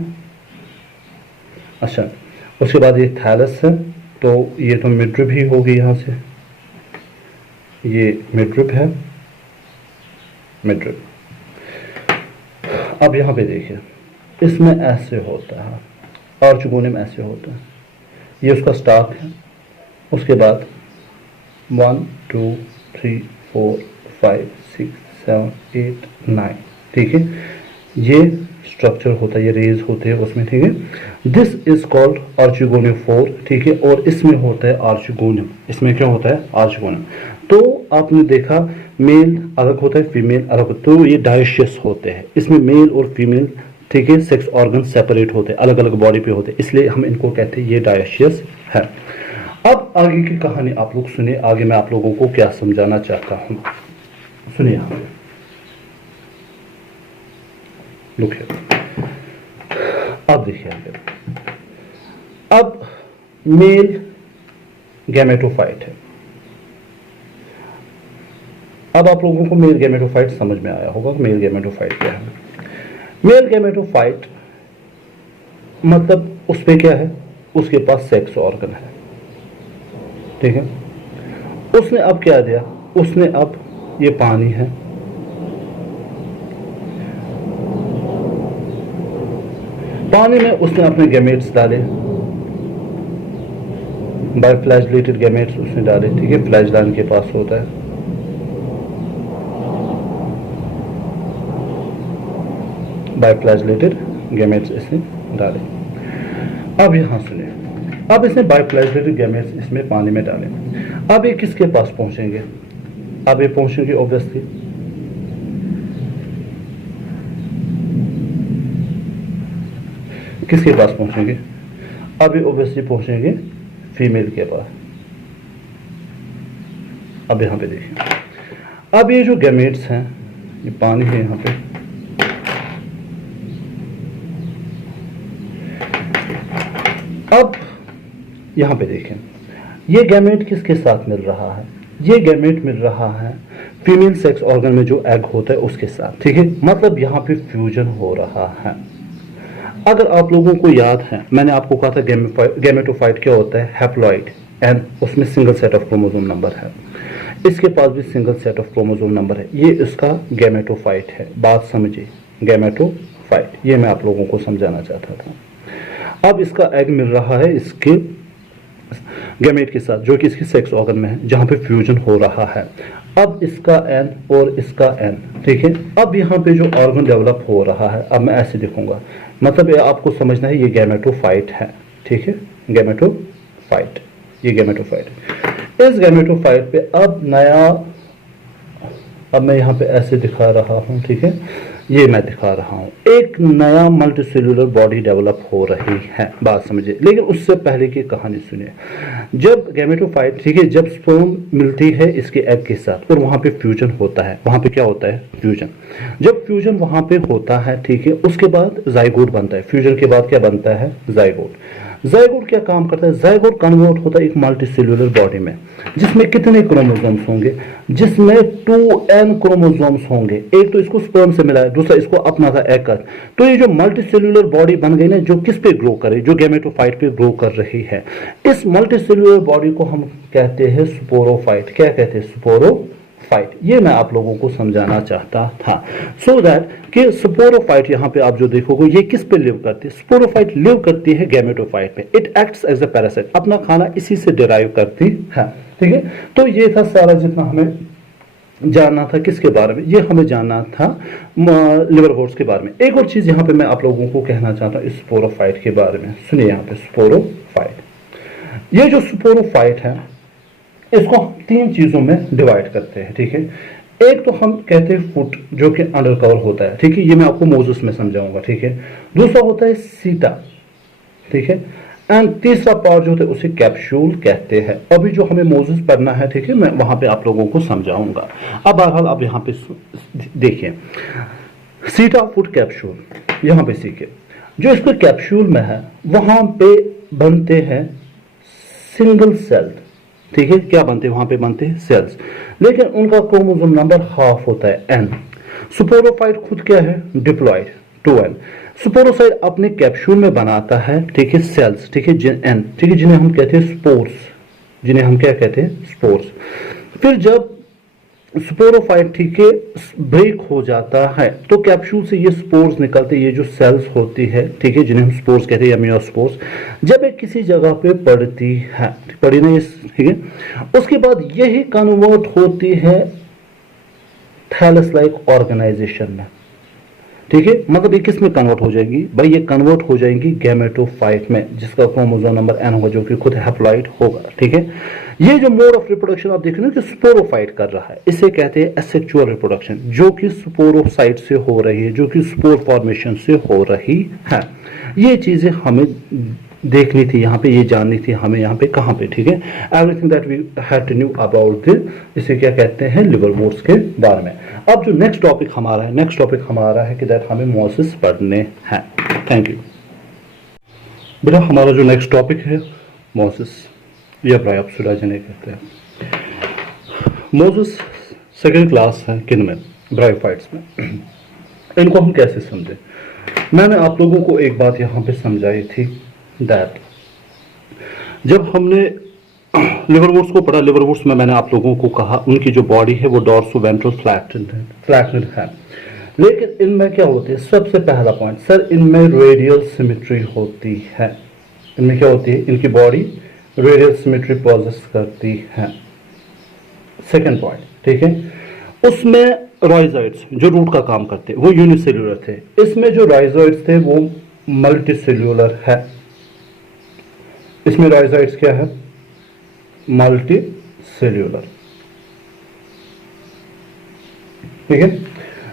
अच्छा, उसके बाद ये थैलस है, तो ये तो मिडरिब ही होगी। यहाँ से ये मिडरिब है, मिडरिब। अब यहाँ पे देखिए, इसमें ऐसे होता है, आर्चिगोनियम ऐसे होता है। ये उसका स्टाक है। उसके बाद 1 2 3 4 5 6 7 8 9, ठीक है, ये स्ट्रक्चर होता है, ये रेज होते हैं उसमें। ठीक है, दिस इज कॉल्ड आर्चिगोनियम 4। ठीक है, और इसमें होता है आर्चिगोनियम। इसमें क्या होता है? आर्चिगोनियम। तो आपने देखा मेल अलग होता है, फीमेल अलग होता है, तो ये डायोशियस होते हैं। इसमें मेल और फीमेल, ठीक है, सेक्स ऑर्गन सेपरेट होते हैं, अलग अलग बॉडी पे होते हैं, इसलिए हम इनको कहते हैं ये डायोशियस है। अब आगे की कहानी आप लोग सुनिए, आगे मैं आप लोगों को क्या समझाना चाहता हूं, सुनिए। लुक हियर, अब देखिए आगे। अब मेल गैमेटोफाइट है। अब आप लोगों को मेल गैमेटोफाइट समझ में आया होगा। मेल गैमेटोफाइट क्या है? मेल गैमेटोफाइट मतलब उस पे क्या है? उसके पास सेक्स ऑर्गन है। ठीक है, उसने अब क्या दिया? उसने अब ये पानी है, पानी में उसने अपने गैमेट्स डाले, बाइफ्लैजेलेटेड गैमेट्स उसने डाले। ठीक है, फ्लैजलाइन के पास होता है। बाइफ्लैजेलेटेड गैमेट्स इसने डाले। अब यहां सुनिए, अब इसने बाइफ्लैजेलेटेड गैमेट्स इसमें पानी में डाले। अब ये किसके पास पहुंचेंगे? अब ये पहुंचेंगे ऑब्वियसली किसके पास पहुंचेंगे? अब ये ऑब्वियसली पहुंचेंगे फीमेल के पास। अब यहां पे देखिए, अब ये जो गैमेट्स हैं, ये पानी है यहां पे, अब यहां पे देखें, ये गैमेट किसके साथ मिल रहा है? ये गैमेट मिल रहा है फीमेल सेक्स ऑर्गन में जो एग होता है उसके साथ। ठीक है, मतलब यहां पे फ्यूजन हो रहा है। अगर आप लोगों को याद है, मैंने आपको कहा था गैमेटोफाइट क्या होता है? हैप्लॉइड, एंड उसमें single set of chromosome number है। इसके पास भी single set of chromosome number है। ये इसका गैमेटोफाइट है। बात समझिए, गैमेटोफाइट, ये मैं आप लोगों को समझाना चाहता था। अब इसका एग मिल रहा है इसके गैमेट के साथ, जो कि इसकी सेक्स ऑर्गन में है, जहां पे फ्यूजन हो रहा है। अब इसका एन और इसका एन, ठीक है। अब यहाँ पे जो ऑर्गन डेवलप हो रहा है, अब मैं ऐसे दिखूंगा, मतलब ये आपको समझना है, ये गैमेटोफाइट है। ठीक है, गैमेटोफाइट, ये गैमेटोफाइट। इस गैमेटोफाइट पे अब नया, अब मैं यहाँ पे ऐसे दिखा रहा हूँ, ठीक है, ये मैं दिखा रहा हूँ, एक नया मल्टीसेल्यूलर बॉडी डेवलप हो रही है। बात समझिए, लेकिन उससे पहले की कहानी सुनिए। जब गैमेटोफाइट, ठीक है, जब स्पर्म मिलती है इसके एग के साथ और वहां पे फ्यूजन होता है, वहां पे क्या होता है? फ्यूजन। जब फ्यूजन वहां पे होता है, ठीक है, उसके बाद जाइगोट बनता है। फ्यूजन के बाद क्या बनता है? जाइगोट। जाइगोट क्या काम करता है? जाइगोट कन्वर्ट होता है एक मल्टीसेल्यूलर बॉडी में, जिसमें कितने क्रोमोसोम्स होंगे? जिसमें 2n क्रोमोसोम्स होंगे। एक तो इसको स्पर्म से मिला है, दूसरा इसको अपना था एग का। तो ये जो मल्टीसेल्यूलर बॉडी बन गई ना, जो किस पे ग्रो करे? जो गैमेटोफाइट पे ग्रो कर रही है। इस मल्टीसेल्यूलर बॉडी को हम कहते हैं स्पोरोफाइट। क्या कहते हैं? फाइट, ये मैं आप लोगों को समझाना चाहता था। सो दैट कि स्पोरोफाइट यहाँ पे आप जो देखोगे ये किस पे लिव करती है, स्पोरोफाइट लिव करती है गैमेटोफाइट पे। It acts as a parasite, अपना खाना इसी से डिराइव करती है, ठीक है। तो ये था सारा जितना हमें जानना था किसके बारे में, ये हमें जानना था लिवरवोर्ट्स के बारे में। एक और चीज यहाँ पे मैं आप लोगों को कहना चाहता हूँ स्पोरोफाइट के बारे में। सुनिए यहाँ पे स्पोरोफाइट, ये जो स्पोरोफाइट है इसको हम तीन चीजों में डिवाइड करते हैं, ठीक है। एक तो हम कहते हैं फुट जो कि अंडर कवर होता है, ठीक है, ये मैं आपको मोजेस में समझाऊंगा, ठीक है। दूसरा होता है सीटा, ठीक है, एंड तीसरा पार्ट जो होता है उसे कैप्सूल कहते हैं। अभी जो हमें मोजेस पढ़ना है, ठीक है, मैं वहां पे आप लोगों को समझाऊंगा। अब बहरहाल आप यहाँ पे देखिए सीटा फुट कैप्सूल, यहाँ पे सीखे जो इसके कैप्सूल में है वहां पे बनते हैं सिंगल सेल, ठीक है। क्या बनते हैं वहां पे, बनते हैं सेल्स, लेकिन उनका क्रोमोसोम नंबर हाफ होता है n। स्पोरोफाइट खुद क्या है, डिप्लॉइड 2n। स्पोरोसाइट अपने कैप्सूल में बनाता है, ठीक है, सेल्स, ठीक है, n, ठीक है, जिन्हें हम कहते हैं स्पोर्स, जिन्हें हम क्या कहते हैं, स्पोर्स। फिर जब स्पोरोफाइट, ठीक है, ब्रेक हो जाता है तो कैप्सूल से ये स्पोर्स निकलते, ये जो सेल्स होती है, ठीक है, जिन्हें हम स्पोर्स कहते हैं या मियोस्पोर्स, जब एक किसी जगह पे पड़ती है, पड़ी ना ये, ठीक है, उसके बाद यही कन्वर्ट होती है थैलस लाइक ऑर्गेनाइजेशन में, ठीक है। मतलब ये किस में कन्वर्ट हो जाएंगी भाई, ये कन्वर्ट हो जाएंगी गैमेटोफाइट में, जिसका क्रोमोसोम नंबर n होगा जो कि खुद हैप्लॉइड होगा, ठीक है। ये जो मोड ऑफ रिप्रोडक्शन आप देख रहे हो कि स्पोरोफाइट कर रहा है, इसे कहते हैं एसेक्सुअल रिप्रोडक्शन, जो कि स्पोरोसाइट से हो रही है, जो कि स्पोर फॉर्मेशन से हो रही है। ये चीजें हमें देखनी थी यहाँ पे, ये जाननी थी हमें यहाँ पे, कहाँ पे, ठीक है। Everything that we had to knew about this, इसे क्या कहते हैं, लिवरवोर्ट्स के बारे में। अब जो नेक्स्ट टॉपिक हमारा है, नेक्स्ट टॉपिक हमारा है कि दैट हमें मोसेस पढ़ने हैं। थैंक यू बेटा। हमारा जो नेक्स्ट टॉपिक है मोसेस या ब्रायोप्सिडा जिन्हें कहते हैं। मोसेस सेकेंड क्लास है किन में, ब्रायोफाइट्स में। इनको हम कैसे समझें, मैंने आप लोगों को एक बात यहाँ पे समझाई थी दैट जब हमने लिवरवोर्ट्स को पढ़ा, लिवरवोर्ट्स में मैंने आप लोगों को कहा उनकी जो बॉडी है वो डॉर्सोवेंट्रल फ्लैटेंड है, लेकिन इनमें क्या होती है, सबसे पहला पॉइंट सर, इनमें रेडियल सिमेट्री होती है। इनमें क्या होती है, इनकी बॉडी रेडियल सिमेट्री पॉजेस करती है। सेकंड पॉइंट, ठीक है, उसमें राइजोइड्स जो रूट का काम करते हैं वो यूनिसेल्यूलर थे, इसमें जो राइजोइड्स थे वो मल्टीसेल्यूलर है। इसमें राइजोइड्स क्या है, मल्टी सेल्यूलर, ठीक है।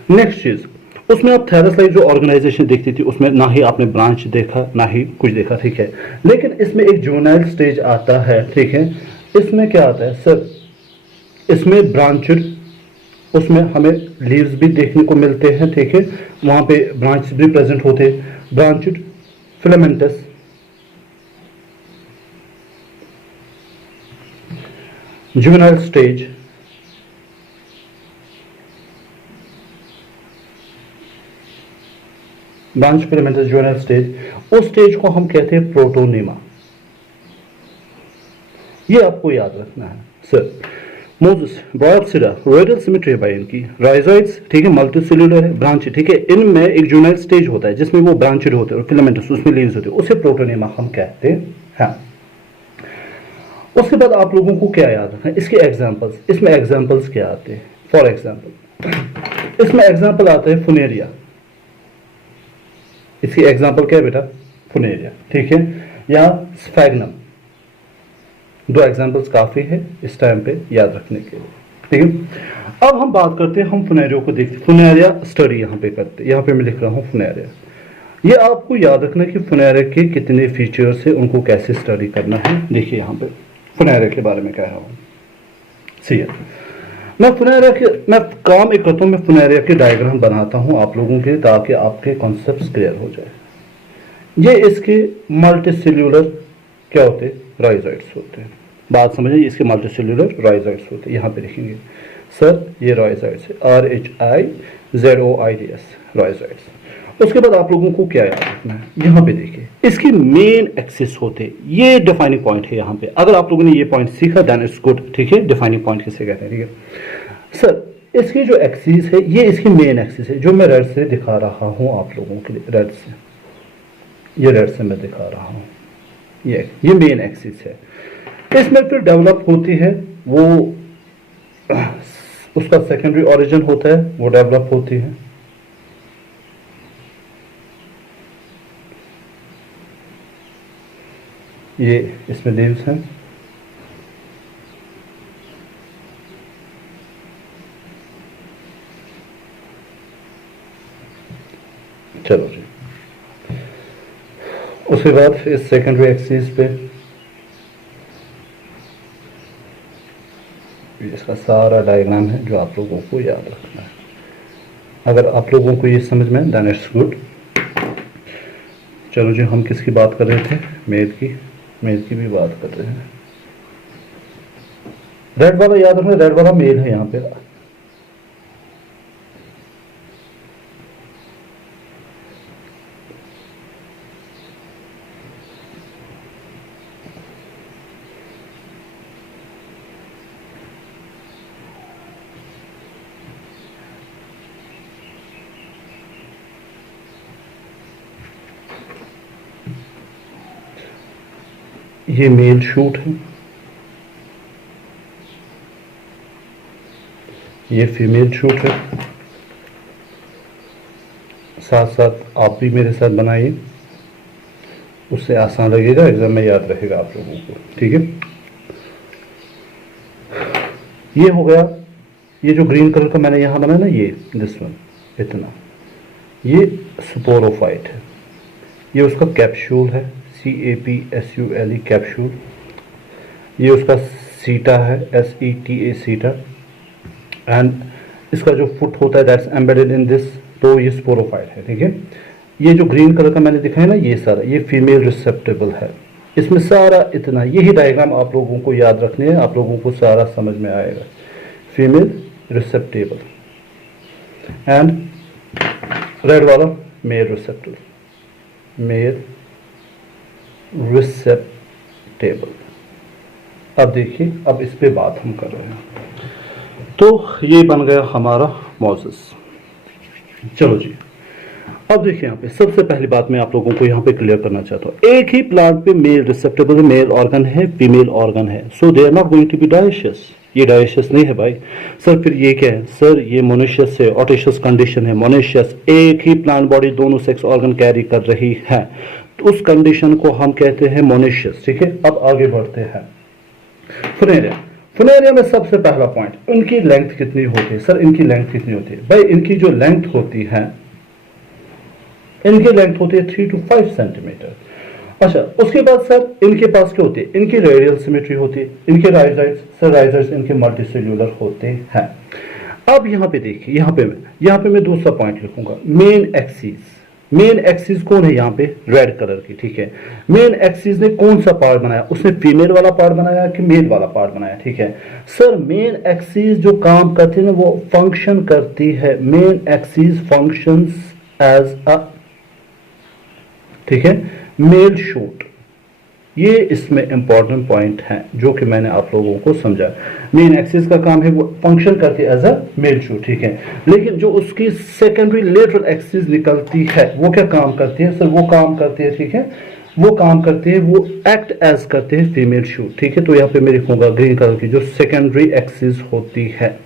नेक्स्ट चीज, उसमें आप थैलस लाइक जो ऑर्गेनाइजेशन देखती थी उसमें ना ही आपने ब्रांच देखा ना ही कुछ देखा, ठीक है, लेकिन इसमें एक जूनाइल स्टेज आता है, ठीक है। इसमें क्या आता है सर, इसमें ब्रांचेड, उसमें हमें लीव्स भी देखने को मिलते हैं, ठीक है, वहां पे ब्रांच भी प्रेजेंट होते हैं, branched filamentous, juvenile stage, branch filamentous juvenile stage, उस स्टेज को हम कहते हैं प्रोटोनिमा। ये आपको याद रखना है sir. Moses Bryopsida radial symmetry है भाई इनकी, राइजोइड्स, ठीक है, मल्टीसेल्यूलर है, ब्रांचेड, ठीक है, इनमें एक जुवेनाइल स्टेज होता है जिसमें वो ब्रांचेड होते हैं और फिलामेंटस उसमें लीव्स होते हैं, उसे प्रोटोनिमा हम कहते हैं। उसके बाद आप लोगों को क्या याद रखना है, इसके एग्जांपल्स, इसमें एग्जांपल्स क्या आते हैं। फॉर एग्जांपल इसमें एग्जांपल आता है फुनेरिया, इसकी एग्जांपल क्या है बेटा, फुनेरिया, ठीक है, या स्फैग्नम। दो एग्जांपल्स काफी है इस टाइम पे याद रखने के लिए, ठीक है। अब हम बात करते हैं, हम फुनेरियो को देखते हैं, फुनेरिया स्टडी यहाँ पे करते हैं, यहाँ पे मैं लिख रहा हूँ फुनेरिया। ये आपको याद रखना कि फुनेरिया के कितने फीचर्स है, उनको कैसे स्टडी करना है। देखिए यहाँ पे फुनेरिया के बारे में कह रहा हूँ। सी मैं फुनेरिया के, मैं काम एक करता हूँ, मैं फुनेरिया के डायग्राम बनाता हूँ आप लोगों के, ताकि आपके कॉन्सेप्ट्स क्लियर हो जाए। ये इसके मल्टीसेल्यूलर क्या होते हैं, राइजोइड्स होते हैं। बात समझिए, इसके मल्टीसेल्यूलर राइजोइड्स होते हैं। यहाँ पे लिखेंगे सर ये राइजोइड्स है, RHIZOIDS राइजोइड्स। उसके बाद आप लोगों को क्या याद रखना है, यहाँ पे देखिए इसकी मेन एक्सिस होते, ये डिफाइनिंग पॉइंट है यहाँ पे। अगर आप लोगों ने ये पॉइंट सीखा देन इट्स गुड, ठीक है। डिफाइनिंग पॉइंट किसे कहते हैं, ठीक है। सर इसकी जो एक्सिस है ये इसकी मेन एक्सिस है, जो मैं रेड से दिखा रहा हूं आप लोगों के लिए, रेड से, ये रेड से मैं दिखा रहा हूं, ये मेन एक्सिस है। इसमें फिर डेवलप होती है वो, उसका सेकेंडरी ओरिजिन होता है, वो डेवलप होती है। ये इसमें लीव्स हैं, चलो जी। उसके बाद इस सेकेंडरी एक्सिस पे इसका सारा डायग्राम है जो आप लोगों को याद रखना है। अगर आप लोगों को ये समझ में देन इट्स गुड। चलो जी, हम किसकी बात कर रहे थे? मेल की भी बात कर रहे हैं। रेड वाला याद रखना, रेड वाला मेल है यहाँ पे। ये मेल शूट है, ये फीमेल शूट है। साथ साथ आप भी मेरे साथ बनाइए, उससे आसान लगेगा, एग्जाम में याद रहेगा आप लोगों को। ठीक है, ये हो गया। ये जो ग्रीन कलर का मैंने यहां बनाया ना, ये दिस वन, इतना, ये स्पोरोफाइट है। ये उसका कैप्सूल है, CAPSULE कैप्सूल। ये उसका सीटा है, SETA सीटा। एंड इसका जो फुट होता है दैट्स एम्बेडेड इन दिस, तो ये स्पोरोफाइट है। ठीक है, ये जो ग्रीन कलर का मैंने दिखाया ना, ये सारा ये फीमेल रिसेप्टेबल है। इसमें सारा इतना, यही डायग्राम आप लोगों को याद रखने हैं, आप लोगों को सारा समझ में आएगा। फीमेल रिसेप्टेबल एंड रेड वाला मेल रिसेप्टेबल, मेल रिसेप्टेबल। अब देखिए, अब इस पे बात हम कर रहे हैं। तो ये बन गया हमारा मोजेस। चलो जी, अब देखिए यहाँ पे सबसे पहली बात मैं आप लोगों को यहाँ पे क्लियर करना चाहता हूँ। एक ही प्लांट पे मेल रिसेप्टेबल मेल ऑर्गन है, फीमेल ऑर्गन है, so they are not going to be dioecious. ये डायशियस नहीं है भाई। सर फिर ये क्या है? सर ये मोनेशियस है, ऑटिशियस कंडीशन है। मोनेशियस, एक ही प्लांट बॉडी दोनों सेक्स ऑर्गन कैरी कर रही है, तो उस कंडीशन को हम कहते हैं मोनेशियस। ठीक है, अब आगे बढ़ते हैं। फुनेरिया, फुनेरिया में सबसे पहला पॉइंट, उनकी लेंथ कितनी होती है? सर इनकी लेंथ कितनी होती है? भाई इनकी जो लेंथ होती है, इनकी लेंथ होती है 3 to 5 सेंटीमीटर। अच्छा, उसके बाद सर इनके पास क्या होती है? इनकी रेडियल सिमेट्री होती है। इनके राइजर्स, सर राइजर्स इनके मल्टीसेल्यूलर होते हैं। अब यहाँ पे देखिए, यहाँ पे मैं दूसरा पॉइंट लिखूंगा, मेन एक्सिस। मेन एक्सिस कौन है यहाँ पे? रेड कलर की। ठीक है, मेन एक्सिस ने कौन सा पार्ट बनाया? उसने फीमेल वाला पार्ट बनाया कि मेल वाला पार्ट बनाया? ठीक है सर, मेन एक्सिस जो काम करती है ना, वो फंक्शन करती है, main axis functions as a, ठीक है, मेल शूट। ये इसमें इंपॉर्टेंट पॉइंट है जो कि मैंने आप लोगों को समझा। मेन एक्सिस का काम है, वो फंक्शन करती है एज अ मेल शूट। ठीक है, लेकिन जो उसकी सेकेंडरी लेटरल एक्सिस निकलती है, वो क्या काम करती है? सर वो काम करती है, ठीक है, वो काम करती है, वो एक्ट एज करते हैं फीमेल शूट। ठीक है, तो यहाँ पे मैं लिखूंगा ग्रीन कलर की जो सेकेंडरी एक्सिस होती है,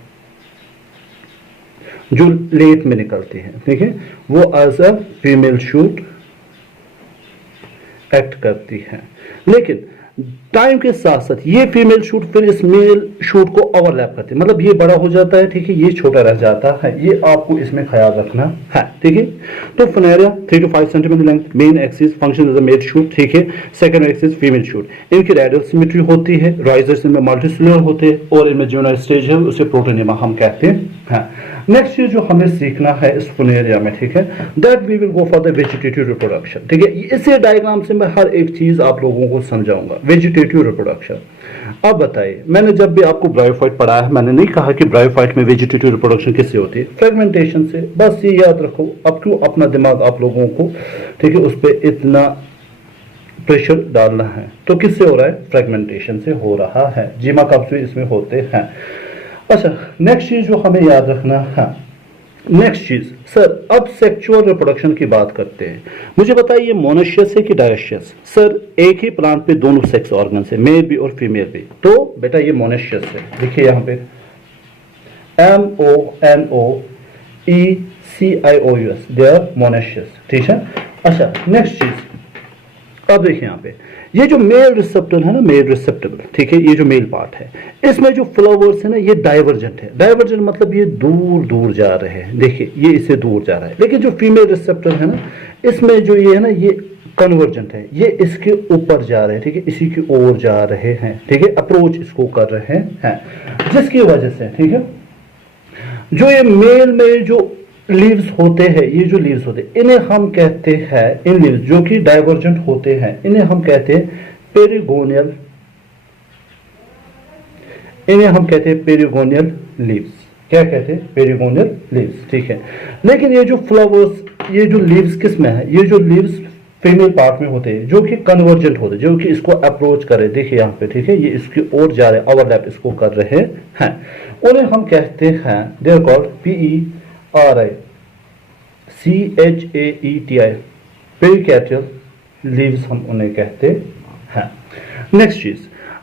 जो लेट में निकलती है, ठीक है, वो as a female shoot act करती है। लेकिन टाइम के साथ साथ ये फीमेल शूट फिर इस मेल शूट को ओवरलैप करती है, मतलब ये बड़ा हो जाता है, ठीक है, ये छोटा रह जाता है। ये आपको इसमें ख्याल रखना है। ठीक है, तो funaria 3 to 5 centimetre length, main axis function as a male shoot. ठीक है, सेकंड एक्सिस फीमेल शूट। इनकी रेडियल सिमेट्री होती है, राइजर्स इनमें मल्टीसेल्युलर होते हैं, और इनमें जो स्टेज है उसे प्रोटोनिमा हम कहते हैं। नेक्स्ट चीज जो हमें सीखना है इस फुनेरिया में, ठीक है, that we will go for the vegetative reproduction. ठीक है, इसी डायग्राम से मैं हर एक चीज आप लोगों को समझाऊंगा। वेजिटेटिव रिप्रोडक्शन, अब बताइए, मैंने जब भी आपको ब्रायोफाइट पढ़ाया है, मैंने नहीं कहा कि ब्रायोफाइट में वेजिटेटिव रिप्रोडक्शन किससे होती है? फ्रेगमेंटेशन से। बस ये याद रखो। अब क्यों अपना दिमाग आप लोगों को, ठीक है, उस पर इतना प्रेशर डालना है? तो किससे हो रहा है? फ्रेगमेंटेशन से हो रहा है। जीमा कप्सुल इसमें होते हैं। अच्छा, नेक्स्ट चीज जो हमें याद रखना है, नेक्स्ट चीज सर, अब सेक्सुअल रिप्रोडक्शन की बात करते हैं। मुझे बताइए मोनोशियस है कि डायोशियस? सर एक ही प्लांट पे दोनों सेक्स ऑर्गन है, मेल भी और फीमेल भी, तो बेटा ये मोनोशियस है। देखिए यहाँ पे MONOECIOUS, दे आर मोनोशियस, ठीक है। अच्छा नेक्स्ट चीज, अब देखिए यहाँ पे ये जो मेल रिसेप्टर है ना, मेल रिसेप्टेबल, ठीक है, ये जो मेल पार्ट है, इसमें जो फ्लावर्स है ना ये डाइवर्जेंट है। डाइवर्जेंट मतलब ये दूर दूर जा रहे हैं, देखिए ये इससे दूर जा रहा है। लेकिन जो फीमेल रिसेप्टर है ना, इसमें जो ये है ना ये कन्वर्जेंट है, ये इसके ऊपर जा रहे हैं, ठीक है, इसी की ओर जा रहे हैं, ठीक है, अप्रोच इसको कर रहे हैं, जिसकी वजह से, ठीक है, जो ये मेल में जो लीव्स होते हैं, ये जो लीव्स होते हैं इन्हें हम कहते हैं, इन लीव्स जो कि डाइवर्जेंट होते हैं इन्हें हम कहते हैं पेरिगोनियल, इन्हें हम कहते हैं पेरिगोनियल लीव्स। क्या कहते हैं? पेरिगोनियल लीव्स, ठीक है। लेकिन ये जो फ्लावर्स, ये जो लीव्स किस में है? ये जो लीव्स फीमेल पार्ट में होते हैं, जो कि कन्वर्जेंट होते हैं, जो कि इसको अप्रोच करे, देखिए यहाँ पे, ठीक है, ये इसकी ओर जा रहे हैं, ओवरलैप इसको कर रहे हैं, उन्हें हम कहते हैं, they are called PERICHAETI, perichaetial leaves हम उन्हें कहते हैं। नेक्स्ट चीज,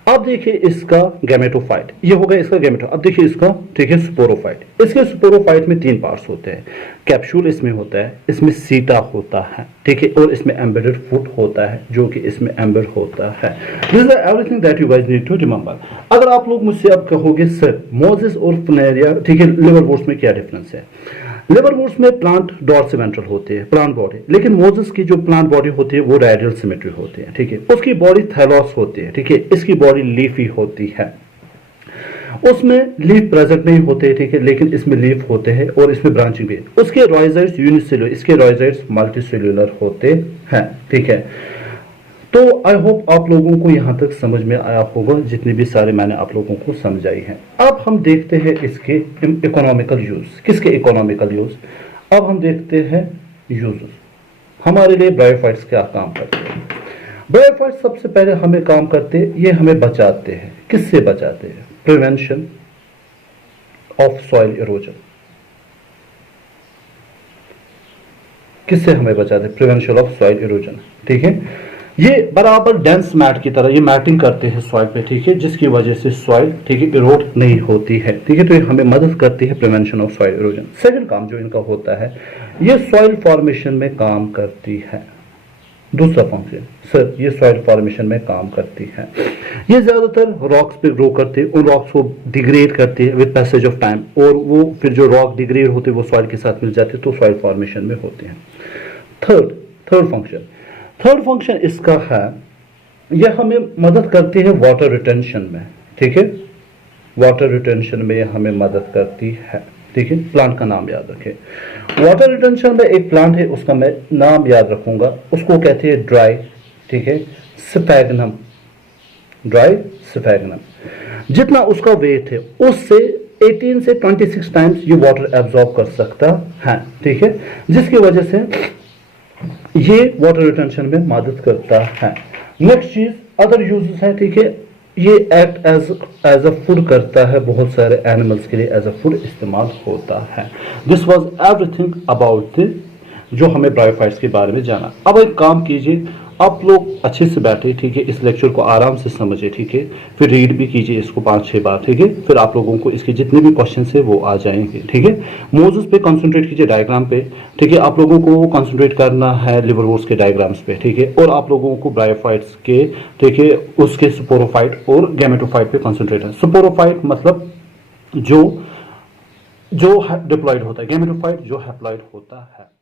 अब देखिए इसका गैमेटोफाइट, ये होगा इसका गैमेटो। अब देखिए इसका, ठीक है, स्पोरोफाइट। इसके स्पोरोफाइट में 3 पार्ट्स होते हैं। कैप्सूल इसमें होता है, इसमें सीटा होता है, ठीक है, और इसमें एम्बेडेड फुट होता है जो कि इसमें एम्बेड होता है। This is everything that you guys need to remember. अगर आप लोग मुझसे अब कहोगे सर मोजेस और फुनेरिया, ठीक है, लिवरवुड्स में क्या डिफरेंस है? लिवरवुड्स में प्लांट डॉर्सिवेंट्रल होते हैं, प्लांट बॉडी, लेकिन मोजेस की जो प्लांट बॉडी होती है वो रेडियल सिमेट्री होती है, ठीक है। उसकी बॉडी थैलॉस होती है, ठीक है, इसकी बॉडी लीफी होती है। उसमें लीफ प्रेजेंट नहीं होते, ठीक है, लेकिन इसमें लीफ होते हैं और इसमें ब्रांचिंग भी है। उसके रॉयजाइट्स यूनिसेल्युलर, इसके रॉयजाइट्स मल्टीसेल्युलर होते हैं, ठीक है। तो आई होप आप लोगों को यहां तक समझ में आया होगा, जितने भी सारे मैंने आप लोगों को समझाई हैं। अब हम देखते हैं इसके इकोनॉमिकल यूज। किसके इकोनॉमिकल यूज? अब हम देखते हैं यूजेस। हमारे लिए ब्रायोफाइट्स क्या काम करते हैं? ब्रायोफाइट्स सबसे पहले हमें काम करते हैं, ये हमें बचाते हैं। किससे बचाते हैं? Prevention of soil erosion. किससे हमें बचाते हैं? प्रिवेंशन ऑफ सॉइल इरोजन, ठीक है। ये बराबर डेंस मैट की तरह ये मैटिंग करते हैं सॉइल पे, ठीक है, जिसकी वजह से सॉइल, ठीक है, इरोड नहीं होती है, ठीक है। तो ये हमें मदद करती है prevention of soil erosion. Second काम जो इनका होता है, ये सॉइल फॉर्मेशन में काम करती है। दूसरा फंक्शन सर, ये सॉइल फॉर्मेशन में काम करती है। ये ज्यादातर रॉक्स पे ग्रो करते हैं, उन रॉक्स को डिग्रेड करते हैं विद पैसेज ऑफ टाइम, और वो फिर जो रॉक डिग्रेड होते हैं वो सॉइल के साथ मिल जाते हैं, तो सॉइल फॉर्मेशन में होते हैं। थर्ड फंक्शन इसका है, यह हमें मदद करती है वाटर रिटेंशन में, ठीक है, वाटर रिटेंशन में यह हमें मदद करती है, ठीक है। प्लांट का नाम याद रखें। वाटर रिटेंशन में एक प्लांट है, उसका मैं नाम याद रखूंगा, उसको कहते हैं ड्राई, ठीक है, स्फैग्नम, ड्राई स्फैग्नम। जितना उसका वेट है उससे 18 से 26 टाइम्स ये वाटर एब्जॉर्ब कर सकता है, ठीक है, जिसकी वजह से ये वाटर रिटेंशन में मदद करता है। नेक्स्ट चीज, अदर यूजेस है, ठीक है, ये एक्ट एज अ फूड करता है, बहुत सारे एनिमल्स के लिए एज अ फूड इस्तेमाल होता है। दिस वाज एवरीथिंग अबाउट जो हमें ब्रायोफाइट्स के बारे में जाना। अब एक काम कीजिए, आप लोग अच्छे से बैठे, ठीक है, इस लेक्चर को आराम से समझे, ठीक है, फिर रीड भी कीजिए इसको 5-6 बार, ठीक है, फिर आप लोगों को इसके जितने भी क्वेश्चन है वो आ जाएंगे, ठीक है। मोजेस पे कंसंट्रेट कीजिए, डायग्राम पे, ठीक है, आप लोगों को कंसंट्रेट करना है लिवरवुड्स के डायग्राम्स पे, ठीक है, और आप लोगों को ब्रायोफाइट्स के, ठीक है, उसके स्पोरोफाइट और गैमेटोफाइट पे कंसंट्रेट है। स्पोरोफाइट मतलब जो डिप्लॉयड होता है, गैमेटोफाइट जो हैप्लॉयड होता है।